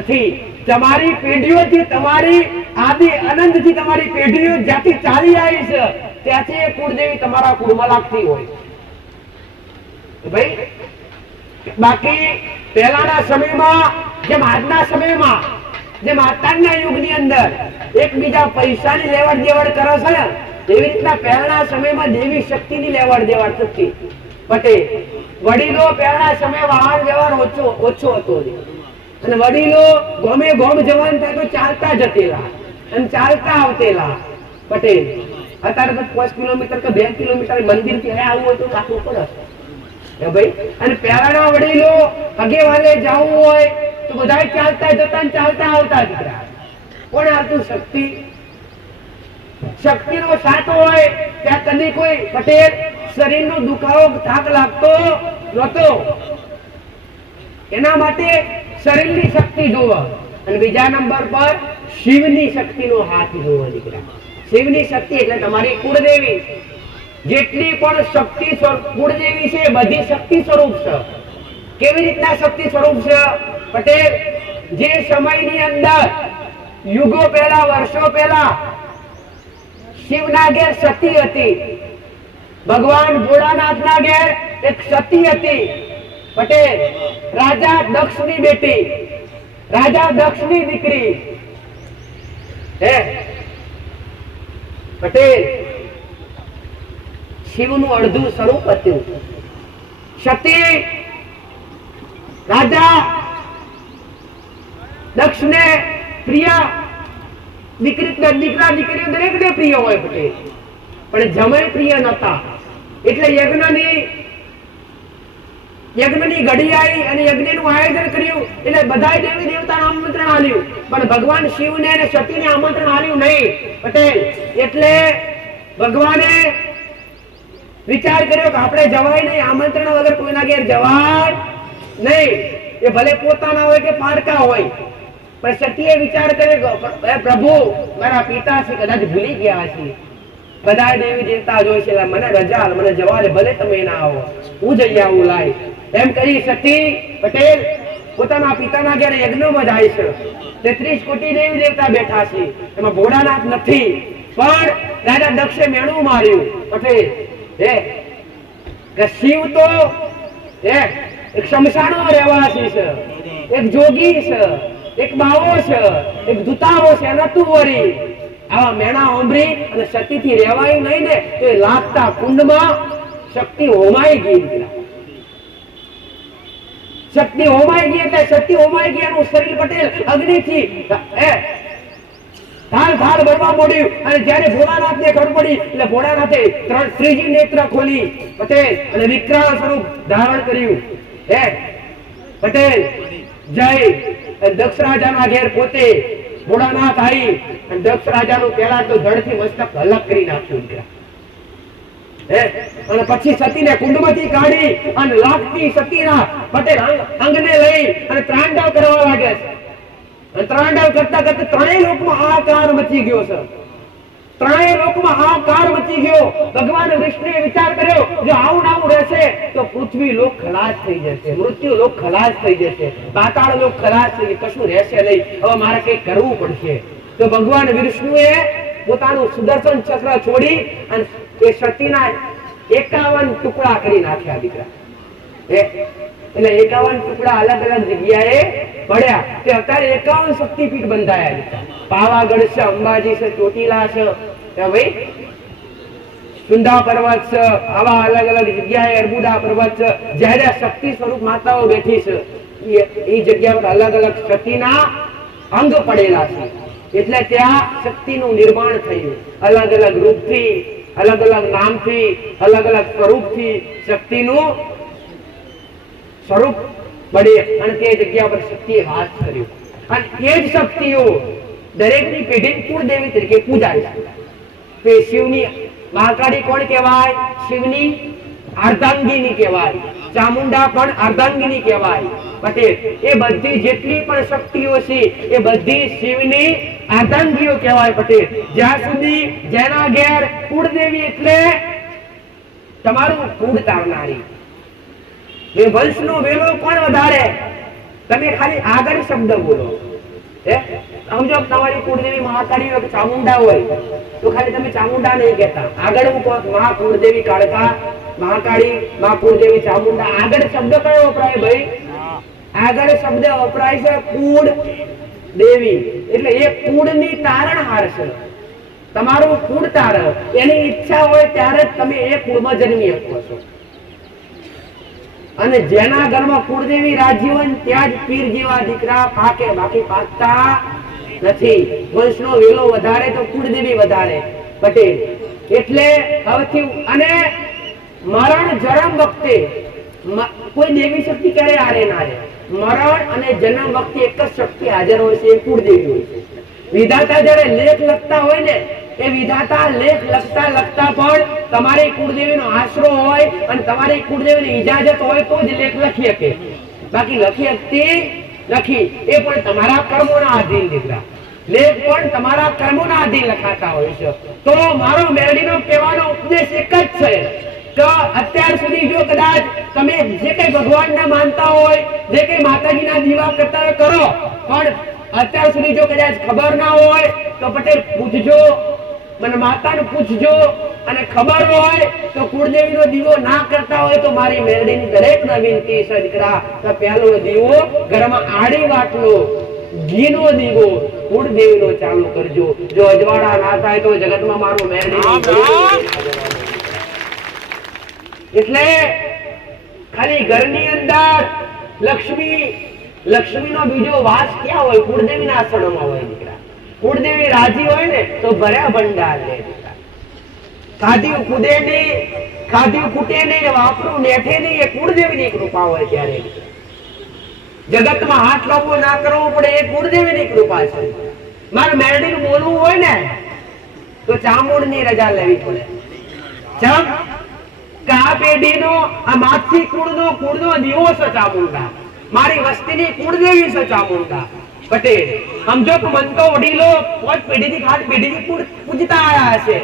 નથી. તમારી પેઢીઓથી, તમારી આદિ અનંતથી તમારી પેઢીઓ જ્યાંથી ચાલી આવી છે ત્યાંથી એ કુળદેવી તમારા કુળમાં લાગતી હોય ભાઈ. બાકી પહેલાના સમયમાં જેમ આજના સમયમાં જેમ આજના યુગની અંદર એકબીજા પૈસાની લેવડ દેવડ કરે છે ને, એવી રીતના પહેલાના સમયમાં દેવી શક્તિની લેવડ દેવડ થતી પટેલ. વડીલો પહેલાના સમય વાહન વ્યવહાર ઓછો હતો અને વડીલો ગમે ગોમ જવાન થાય તો ચાલતા જતેલા અને ચાલતા આવતેલા પટેલ. અત્યારે તો 5 કિલોમીટર કે 2 કિલોમીટર મંદિર થી આવવું હોય તો કાઢવું પડે. હે ભાઈ, અને પહેલાના વડીલો આગેવાને જવું હોય તો બધા ચાલતા જતા ને ચાલતા આવતા દીકરા. કોણ આવતું? શક્તિ. શક્તિનો સાથ હોય ત્યાં કદી કોઈ પટેલ શરીરનો દુખાવો થાક લાગતો નહોતો. એના માટે શરીરની શક્તિ જોવો, અને બીજા નંબર પર શિવની શક્તિનો હાથ જોવો દીકરા. શિવની શક્તિ એટલે તમારી કુળદેવી. જેટલી પણ શક્તિ કુળદેવી છે બધી શક્તિ સ્વરૂપ છે. કેવી રીતના શક્તિ સ્વરૂપ છે પટેલ? જે સમયની અંદર યુગો પહેલા, વર્ષો પહેલા શિવના ઘેર સતી હતી, ભગવાન ભોળાનાથના ઘેર એક સતી હતી પટેલ. રાજા દક્ષની બેટી, રાજા દક્ષની દીકરી. હે પટેલ, શિવનું અડધું સ્વરૂપ હતું. સતી રાજા દક્ષને પ્રિય દીકરા દીકરી દરેકને પ્રિય હોય પટેલ, પણ જમાઈ પ્રિય નતા. એટલે યજ્ઞની ઘડી આવી અને યજ્ઞનું આયોજન કર્યું. એટલે બધા દેવી દેવતાને આમંત્રણ આપ્યું, પણ ભગવાન શિવને અને સતીને આમંત્રણ આપ્યું નહીં પટેલ. એટલે ભગવાને વિચાર કર્યો કે આપણે જવાય નહીં, આમંત્રણ વગર કોઈના ઘેર જવાય નહીં. એ ભલે પોતાના હોય કે પારકા હોય. પણ સતીએ વિચાર કર્યો કે પ્રભુ મારા પિતા છે કદાચ ભૂલી ગયા છે, બધા દેવી દેવતા જોઈ છે, મને રજા, મને જવા દે, ભલે તમે ના આવો, હું જઈ આવું લાય. એમ કરી સતી પટેલ પોતાના પિતાના ઘેર યજ્ઞમાં જાય છે. 33 કોટી દેવી દેવતા બેઠા છે, એમાં ભોળાનાથ નથી. પણ રાજા દક્ષે મેણું માર્યું પટેલ કે શિવ તો એક શમશાનો રહેવાસી છે, એક જોગી છે, એક બાવો છે, એક દુતાવો છે, નતું વરી. આવા મેણા ઓંબરી અને સતીથી રહેવાયું નહીં ને તો એ લાગતા કુંડમાં શક્તિ હોમાઈ ગઈ. શક્તિ હોમાઈ ગઈ એટલે શક્તિ હોમાઈ ગઈ એનું શરીર પટેલ અગ્નિથી થાળ થાળ બળવા મળ્યું. અને જ્યારે ભોળાનાથને ખબર પડી એટલે ભોળાનાથે ત્રીજી નેત્ર ખોલી પટેલ અને વિકરાળ સ્વરૂપ ધારણ કર્યું. પટેલ જય દક્ષ રાજાના ઘેર પોતે ભોળાનાથ આવી અને દક્ષ રાજાનું પહેલા તો ધડથી મસ્તક અલગ કરી નાખ્યું. અને પછી સતીને કુંડમાંથી કાઢી અને લાગતી સતીના પટેલ અંગને લઈ અને ત્રાંડવ કરવા લાગે છે. ત્રાંડવ કરતા કરતા ત્રણેય લોકમાં હાહાકાર મચી ગયો છે. ત્રણેય લોકમાં હાહાકાર મચી ગયો. ભગવાન વિષ્ણુએ વિચાર કર્યો જો આવું આવું રહેશે તો પૃથ્વી લોક ખલાસ થઈ જશે, મૃત્યુ લોક ખલાસ થઈ જશે, પાતાળ લોક ખલાસ થઈ જશે, કશું રહેશે નહીં. હવે મારે કંઈક કરવું પડશે. તો ભગવાન વિષ્ણુએ પોતાનું સુદર્શન ચક્ર છોડી અને એ સતીના 51 ટુકડા કરી નાખ્યા દીકરા. એટલે 51 ટુકડા અલગ અલગ જગ્યાએ પડ્યા. તે અત્યારે 51 શક્તિપીઠ બંધાયા. પાવાગઢ છે, અંબાજી છે, ચોટીલા છે, ભાઈ સુંદા પર્વત છે, આવા અલગ અલગ જગ્યાએ અર્બુદા પર્વત છે. જ્યારે શક્તિ સ્વરૂપ માતાઓ બેઠી છે એ જગ્યા પર અલગ અલગ શક્તિના અંગ પડેલા છે. એટલે ત્યાં શક્તિનું નિર્માણ થયું. અલગ અલગ રૂપથી, અલગ અલગ નામથી, અલગ અલગ સ્વરૂપથી શક્તિનું સ્વરૂપ પડે અને તે જગ્યા પર શક્તિએ વાસ કર્યો. અને એ જ શક્તિઓ દરેકની પેઢી કુળદેવી તરીકે પૂજાય છે. તો શિવની મહાકાળી કોણ કહેવાય? શિવની અર્ધાંગિની કહેવાય. ચામુંડા પણ અર્ધાંગિની કહેવાય. પટેલ એ બધી જેટલી પણ શક્તિઓ છે એ બધી શિવની અર્ધાંગીઓ કહેવાય. પટેલ જ્યાં સુધી જેના ઘેર કુળદેવી એટલે તમારું કુળ તારનારી. એ વંશનો વેલો કોણ વધારે? તમે ખાલી આગળ શબ્દ બોલો. સમજો તમારી કુળદેવી મહાકાળી હોય, ચામુંડા હોય તો ખાલી તમે ચામુંડા નહીં કહેતા, આગળ હું કહું મહાકુળદેવી કાળકા, મહાકાળી, મહાકુળદેવી ચામુંડા. આગળ શબ્દ કયો વપરાય ભાઈ? આગળ શબ્દ વપરાય છે કુળ દેવી. એટલે એ કુળની તારણહાર છે. તમારું કુળ તારણ. એની ઈચ્છા હોય ત્યારે જ તમે એ કુળમાં જન્મી શકો છો. અને જેના ઘરમાં કુળદેવી રાજી હોય ત્યાં જ પીર જેવા દીકરા પાકે, બાકી પાકતા નથી. વંશનો વેલો વધારે તો કુળદેવી વધારે. પટેલ એટલે હવેથી અને મરણ જન્મ વખતે કોઈ દેવી શક્તિ ક્યારે હારે ના રહે. મરણ અને જન્મ વખતે એક જ શક્તિ હાજર હોય છે, એ કુળદેવી હોય છે. વિધાતા જયારે લેખ લખતા હોય ને, એ વિધાતા લેખ લખતા લખતા પણ તમારી કુળદેવીનો આશરો હોય અને તમારી કુળદેવીની ઇજાજત હોય તો જ લેખ લખી શકે. બાકી લખી શકતી નથી. એ પણ તમારા કર્મોના આધીન દીકરા. લેખ પણ તમારા કર્મોના આધીન લખાતા હોય છે. તો મારો મેરડીનો કહેવાનો ઉપદેશ એક જ છે કે અત્યાર સુધી જો કદાચ તમે જે કઈ ભગવાનને માનતા હોય, જે કઈ માતાજીના દીવા કરતા કરો, પણ અત્યાર સુધી જો કદાચ ખબર ના હોય તો પટેલ પૂછજો, મને માતાને પૂછજો, અને ખબર હોય તો કુળદેવીનો દીવો ના કરતા હોય તો મારી મેરડીની દરેકને વિનંતી છે દીકરા કે પહેલો દીવો ઘરમાં આડી વાટલો ઘીનો દીવો કુળદેવીનો ચાલુ કરજો. જો અજવાળા ના થાય તો જગતમાં મારું મેરડી. એટલે ખાલી ઘરની અંદર લક્ષ્મીનો બીજો વાસ ક્યાં હોય? કુળદેવીના આસણમાં હોય દીકરા. કુળદેવી રાજી હોય ને તો ભર્યા ભંડાર લે દીકરા. ખાધ્યું કૂદે નહીં, ખાધ્યું ખૂટે નહીં, વાપરું નેઠે નહીં, એ કુળદેવીની કૃપા હોય ત્યારે. જગતમાં હાથ લાંબો ના કરવો પડે, એ કુળદેવીની કૃપા છે. મારે મેરડીનું બોલવું હોય ને તો ચામુંડની રજા લેવી પડે. ચમ કે આ પેઢીનો, આ માછી કુળનો દીવો છે ચામુંડા. મારી વસ્તીની કુળદેવી છે ચામુંડા. પટેલ સમજો કે મન તો વડીલો પોત પેઢીથી ખાટ પેઢીથી પૂજતા આવ્યા છે,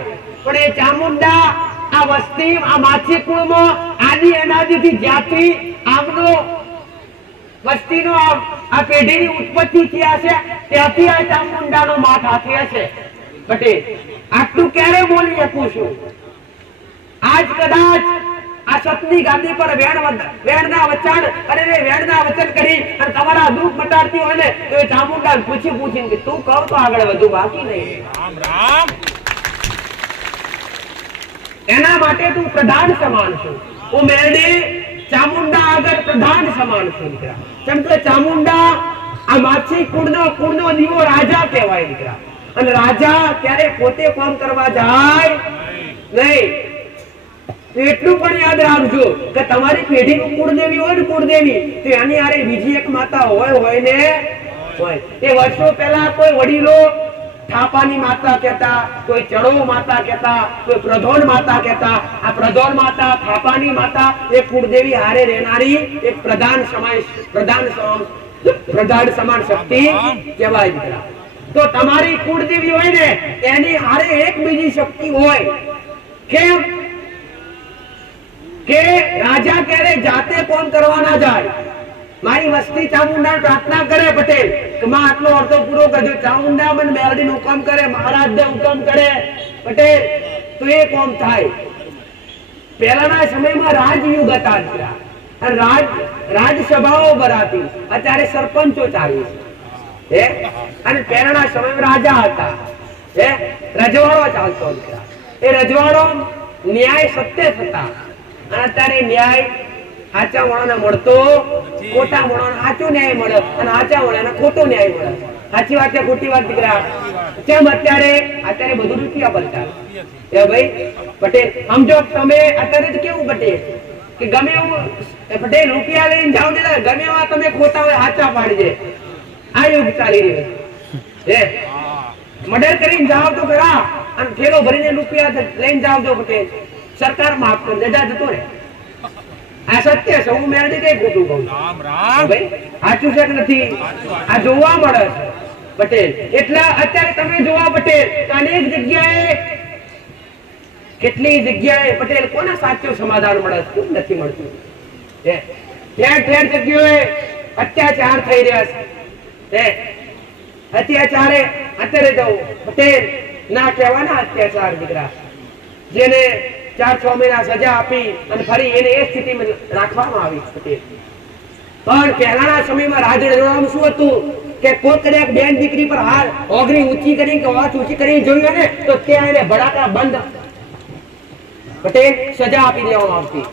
પણ એ ચામુંડા આ વસ્તી, આ માછી કુળમાં આદિ અનાદિથી જ્યાંથી આમનો વસ્તીનો આ પેઢીની ઉત્પત્તિ થયા છે ત્યાંથી આ ચામુંડાનો માથ હાથે હશે. પટેલ આટલું ક્યારે બોલી શકું છું? આજ કદાચ આ સતની ગાદી પર વેણના વચન કરી અને તમારા દુઃખ મટાડતી હોય ને તો એ ચામુંડા પૂછીને કે તું કહું તો આગળ વધુ, બાકી નહીં. રામ રામ. એના માટે તું પ્રધાન સમાન છું. હું મેરડી ચામુંડા આગળ પ્રધાન સમાન છું દીકરા. કેમ કે ચામુંડા આ માછી કુળનો દીવો રાજા કહેવાય દીકરા. અને રાજા ત્યારે પોતે કામ કરવા જાય નહીં. એટલું પણ યાદ રાખજો કે તમારી પેઢીનું કુળદેવી હોય ને, કુળદેવી તો એની હારે બીજી એક માતા હોય ને હોય. એ વર્ષો પહેલા કોઈ વડીલો થાપાની માતા કહેતા, કોઈ ચડો માતા કહેતા, કોઈ પ્રધોન માતા કહેતા. આ પ્રધોન માતા, થાપાની માતા એ કુળદેવી હારે રહેનારી એક પ્રધાન સમાન શક્તિ કહેવાય દીકરા. તો તમારી કુળદેવી હોય ને એની હારે એક બીજી શક્તિ હોય. કેમ કે રાજા ક્યારે જાતે કોમ કરવા ના જાય. મારી વસ્તી ચામુંડા પ્રાર્થના કરે પટેલ કે માં આટલો અર્થો પૂરો કરજો. ચામુંડા મને મેલડીનો હુકમ કરે, મહારાજને હુકમ કરે પટેલ તો એ કોમ થાય. પહેલાના સમયમાં રાજયુગ હતા અને રાજસભાઓ ભરાતી. અત્યારે સરપંચો ચાલી છે અને પહેલાના સમયમાં રાજા હતા, રજવાડો ચાલતો દીકરા. એ રજવાડો ન્યાય સત્ય થતા. અને અત્યારે ન્યાય સાચા વણાને મળતો, ખોટા વણાને સાચો ન્યાય મળે અને સાચા વણાને ખોટો ન્યાય મળે. સાચી વાત છે ખોટી વાત દીકરા? કેમ અત્યારે બધું રૂપિયા પર ચાલે. એ ભાઈ પટેલ સમજો તમે અત્યારે તો કેવું પટેલ કે ગમે એવું પટેલ રૂપિયા લઈને જાઓ ને ગમે એવા તમે ખોટા હોય સાચા પાડજે. આ યુગ ચાલી રહ્યો છે. મર્ડર કરીને જાઓ તો ખરા અને થેલો ભરીને રૂપિયા લઈને જાઓ તો પટેલ સરકાર માફ કરી દેજા જતો રે. આ સત્ય છે. હું મેરડી કઈ ખોટું કહું ભાઈ? સાચું છે કે નથી? આ જોવા મળે છે પટેલ. એટલે અત્યારે તમે જોવા પટેલ અનેક જગ્યાએ, કેટલી જગ્યાએ પટેલ કોના સાચું સમાધાન મળે છે? નથી મળતું. ઠેર ઠેર જગ્યાએ અત્યાચાર થઈ રહ્યા છે. અત્યાચારે અત્યારે તો પટેલ ના કહેવાના અત્યાચાર દીકરા, જેને 4-6 મહિના સજા આપી અને ફરી એને એ સ્થિતિમાં રાખવામાં આવી પટેલ. પણ પહેલાના સમયમાં રાજ રજવાડામાં શું હતું કે કોઈ કદાચ બેન દીકરી પર હાર ઓગરી ઊંચી કરીને કે વાત ઊંચી કરીને જોયું ને તો ત્યાં એને બડાકા બંધ પટેલ સજા આપી દેવામાં આવતી.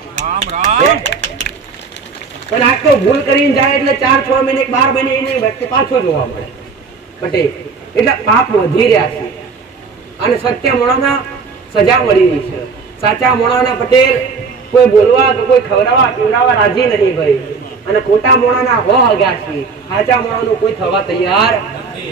પણ આ તો ભૂલ કરીને જાય એટલે 4-6 મહિને 12 મહિને એને વ્યક્તિ પાછો જોવા મળે પટેલ. એટલે પાપ વધી રહ્યા છે અને સત્ય મોણાના સજા મળી રહી છે. સાચા મોણાના પટેલ કોઈ બોલવા કે કોઈ ખવડાવવા પીવડાવવા રાજી નહીં ભાઈ. અને ખોટા મોણાના હો હગ્યા છે, સાચા મોણાનું કોઈ થવા તૈયાર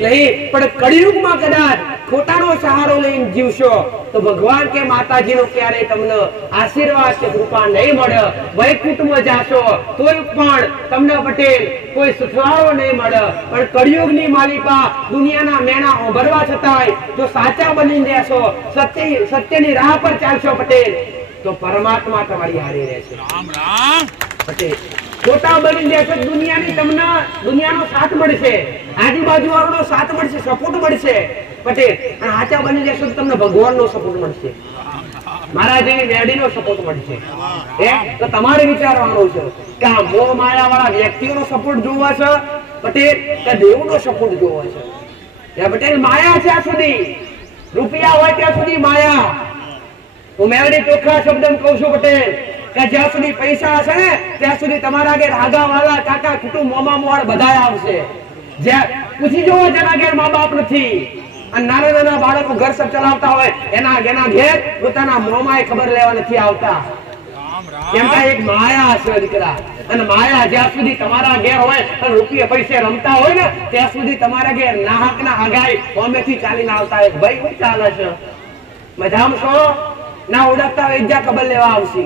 નહીં. પણ કળિયુગમાં કદાચ ખોટાનો સહારો લઈને જીવશો તો ભગવાન કે માતાજીનો ક્યારે તમને આશીર્વાદ કે કૃપા નહીં મળે. વૈકુંઠમાં જાશો તોય પણ તમને પટેલ કોઈ સુખવાળો નહીં મળે. પણ કળિયુગની માલિકા દુનિયાના મેણા ઓભરવા છતાંય જો સાચા બનીને રહેશો, સત્યની રાહ પર ચાલશો પટેલ, તો પરમાત્મા તમારી હારી રહેશે. રામ રામ પટેલ. ખોટા બની જશે દુનિયાની તમને દુનિયાનો સાથ મળશે, આજુબાજુ વાળાનો સાથ મળશે, સપોર્ટ મળશે પટેલ. અને સાચા બની જશે તો તમને ભગવાનનો સપોર્ટ મળશે, મારા જેવી મેડીનો સપોર્ટ મળશે. તો તમારે વિચારવાનું છે કે આ મોહ માયા વાળા વ્યક્તિઓનો સપોર્ટ જોવો છે પટેલ કે દેવનો સપોર્ટ જોવો છે પટેલ. માયા છે આ સુધી, રૂપિયા હોય ત્યાં સુધી માયા. હું મેવડી ચોખ્ખા શબ્દમાં કહું છું પટેલ કે જ્યાં સુધી પૈસા હશે ને ત્યાં સુધી તમારા ઘેર આગા વાલા કાકા કુટુંબ મોમા મોહાડ બધા આવશે. જ્યાં પૂછી જોવો જેના ઘેર મા બાપ નથી અને નાના નાના બાળકો ઘર સબ ચલાવતા હોય એના ઘેર પોતાના મોમાએ ખબર લેવા નથી આવતા. કેમ કે એક માયા છે દીકરા. અને માયા જ્યાં સુધી તમારા ઘેર હોય અને રૂપિયા પૈસે રમતા હોય ને ત્યાં સુધી તમારા ઘેર નાહક ના હગાઈ હોમેથી ચાલીને આવતા હોય. ભાઈ શું ચાલે છે, મજામાં છો? ના ઓળખતા હોય જ્યાં ખબર લેવા આવશે.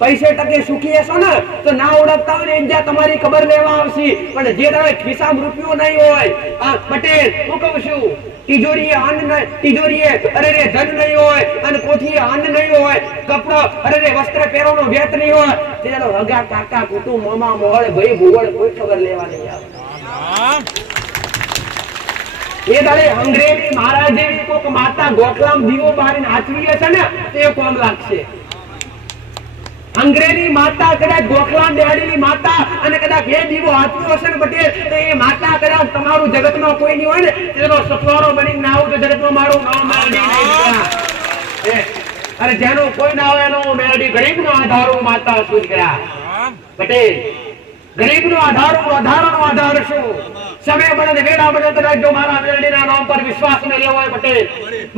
પૈસે ટકે સુખી હશો ને તો ના ઓળખતા હોય ને જ્યાં તમારી ખબર લેવા આવશે. પણ જે તમે ખિસ્સામાં રૂપિયો નહીં હોય પટેલ, હું કહું છું તિજોરીએ અન્ન તિજોરીએ અરે રે ધન નહીં હોય અને કોઠીએ અન્ન નહીં હોય, કપડો અરે રે વસ્ત્ર પહેરવાનો વ્યર્થ નહીં હોય, તેનો હગા કાકા કુટુંબ મામા મોહળ ભાઈ ભૂગોળ કોઈ ખબર લેવા નહીં આવે. એ દાડે અંગ્રેજી મહારાજ જેવી કોક માતા ગોખલામ દીવો બારીને હાચવી હશે ને તે કોમ લાગશે. અંગ્રેજી માતા કદાચ ગોખલામ બેહાડેલી માતા અને કદાચ એ દીવો હાચવ્યો હશે ને પટેલ તો એ માતા કદાચ તમારું જગતમાં કોઈ નહીં હોય ને તેનો સથવારો બની ના આવું તો જગતમાં મારું નામ મેળવી નહીં. અરે જેનું કોઈ ના હોય એનો મેળવી ગરીબનો આધારો માતા શું કર્યા પટેલ. ગરીબનો આધારનો આધાર શું? સમય બને વેળા બને કદાચ જો મારા મેરડીના નામ પર વિશ્વાસ મેળ્યો હોય પટેલ,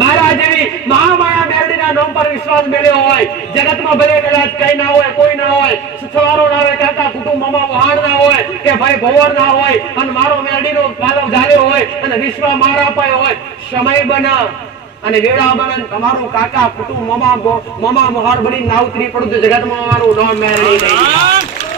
મારા જેવી મહામાયા મેરડીના નામ પર વિશ્વાસ મેળ્યો હોય, જગતમાં ભલે કદાચ કઈ ના હોય, કોઈ ના હોય, સથવારો ના હોય, કાકા કુટુંબ મામા વહાણ ના હોય કે ભાઈ ભોવર ના હોય અને મારો મેરડીનો પાલવ ઝાલ્યો હોય અને વિશ્વ મારા અપાયો હોય, સમય બને અને વેળા બને તમારું કાકા કુટુંબ મામા મહાડ બની નાવતરી પડું તો જગતમાં મારું નામ મેરડી નહીં.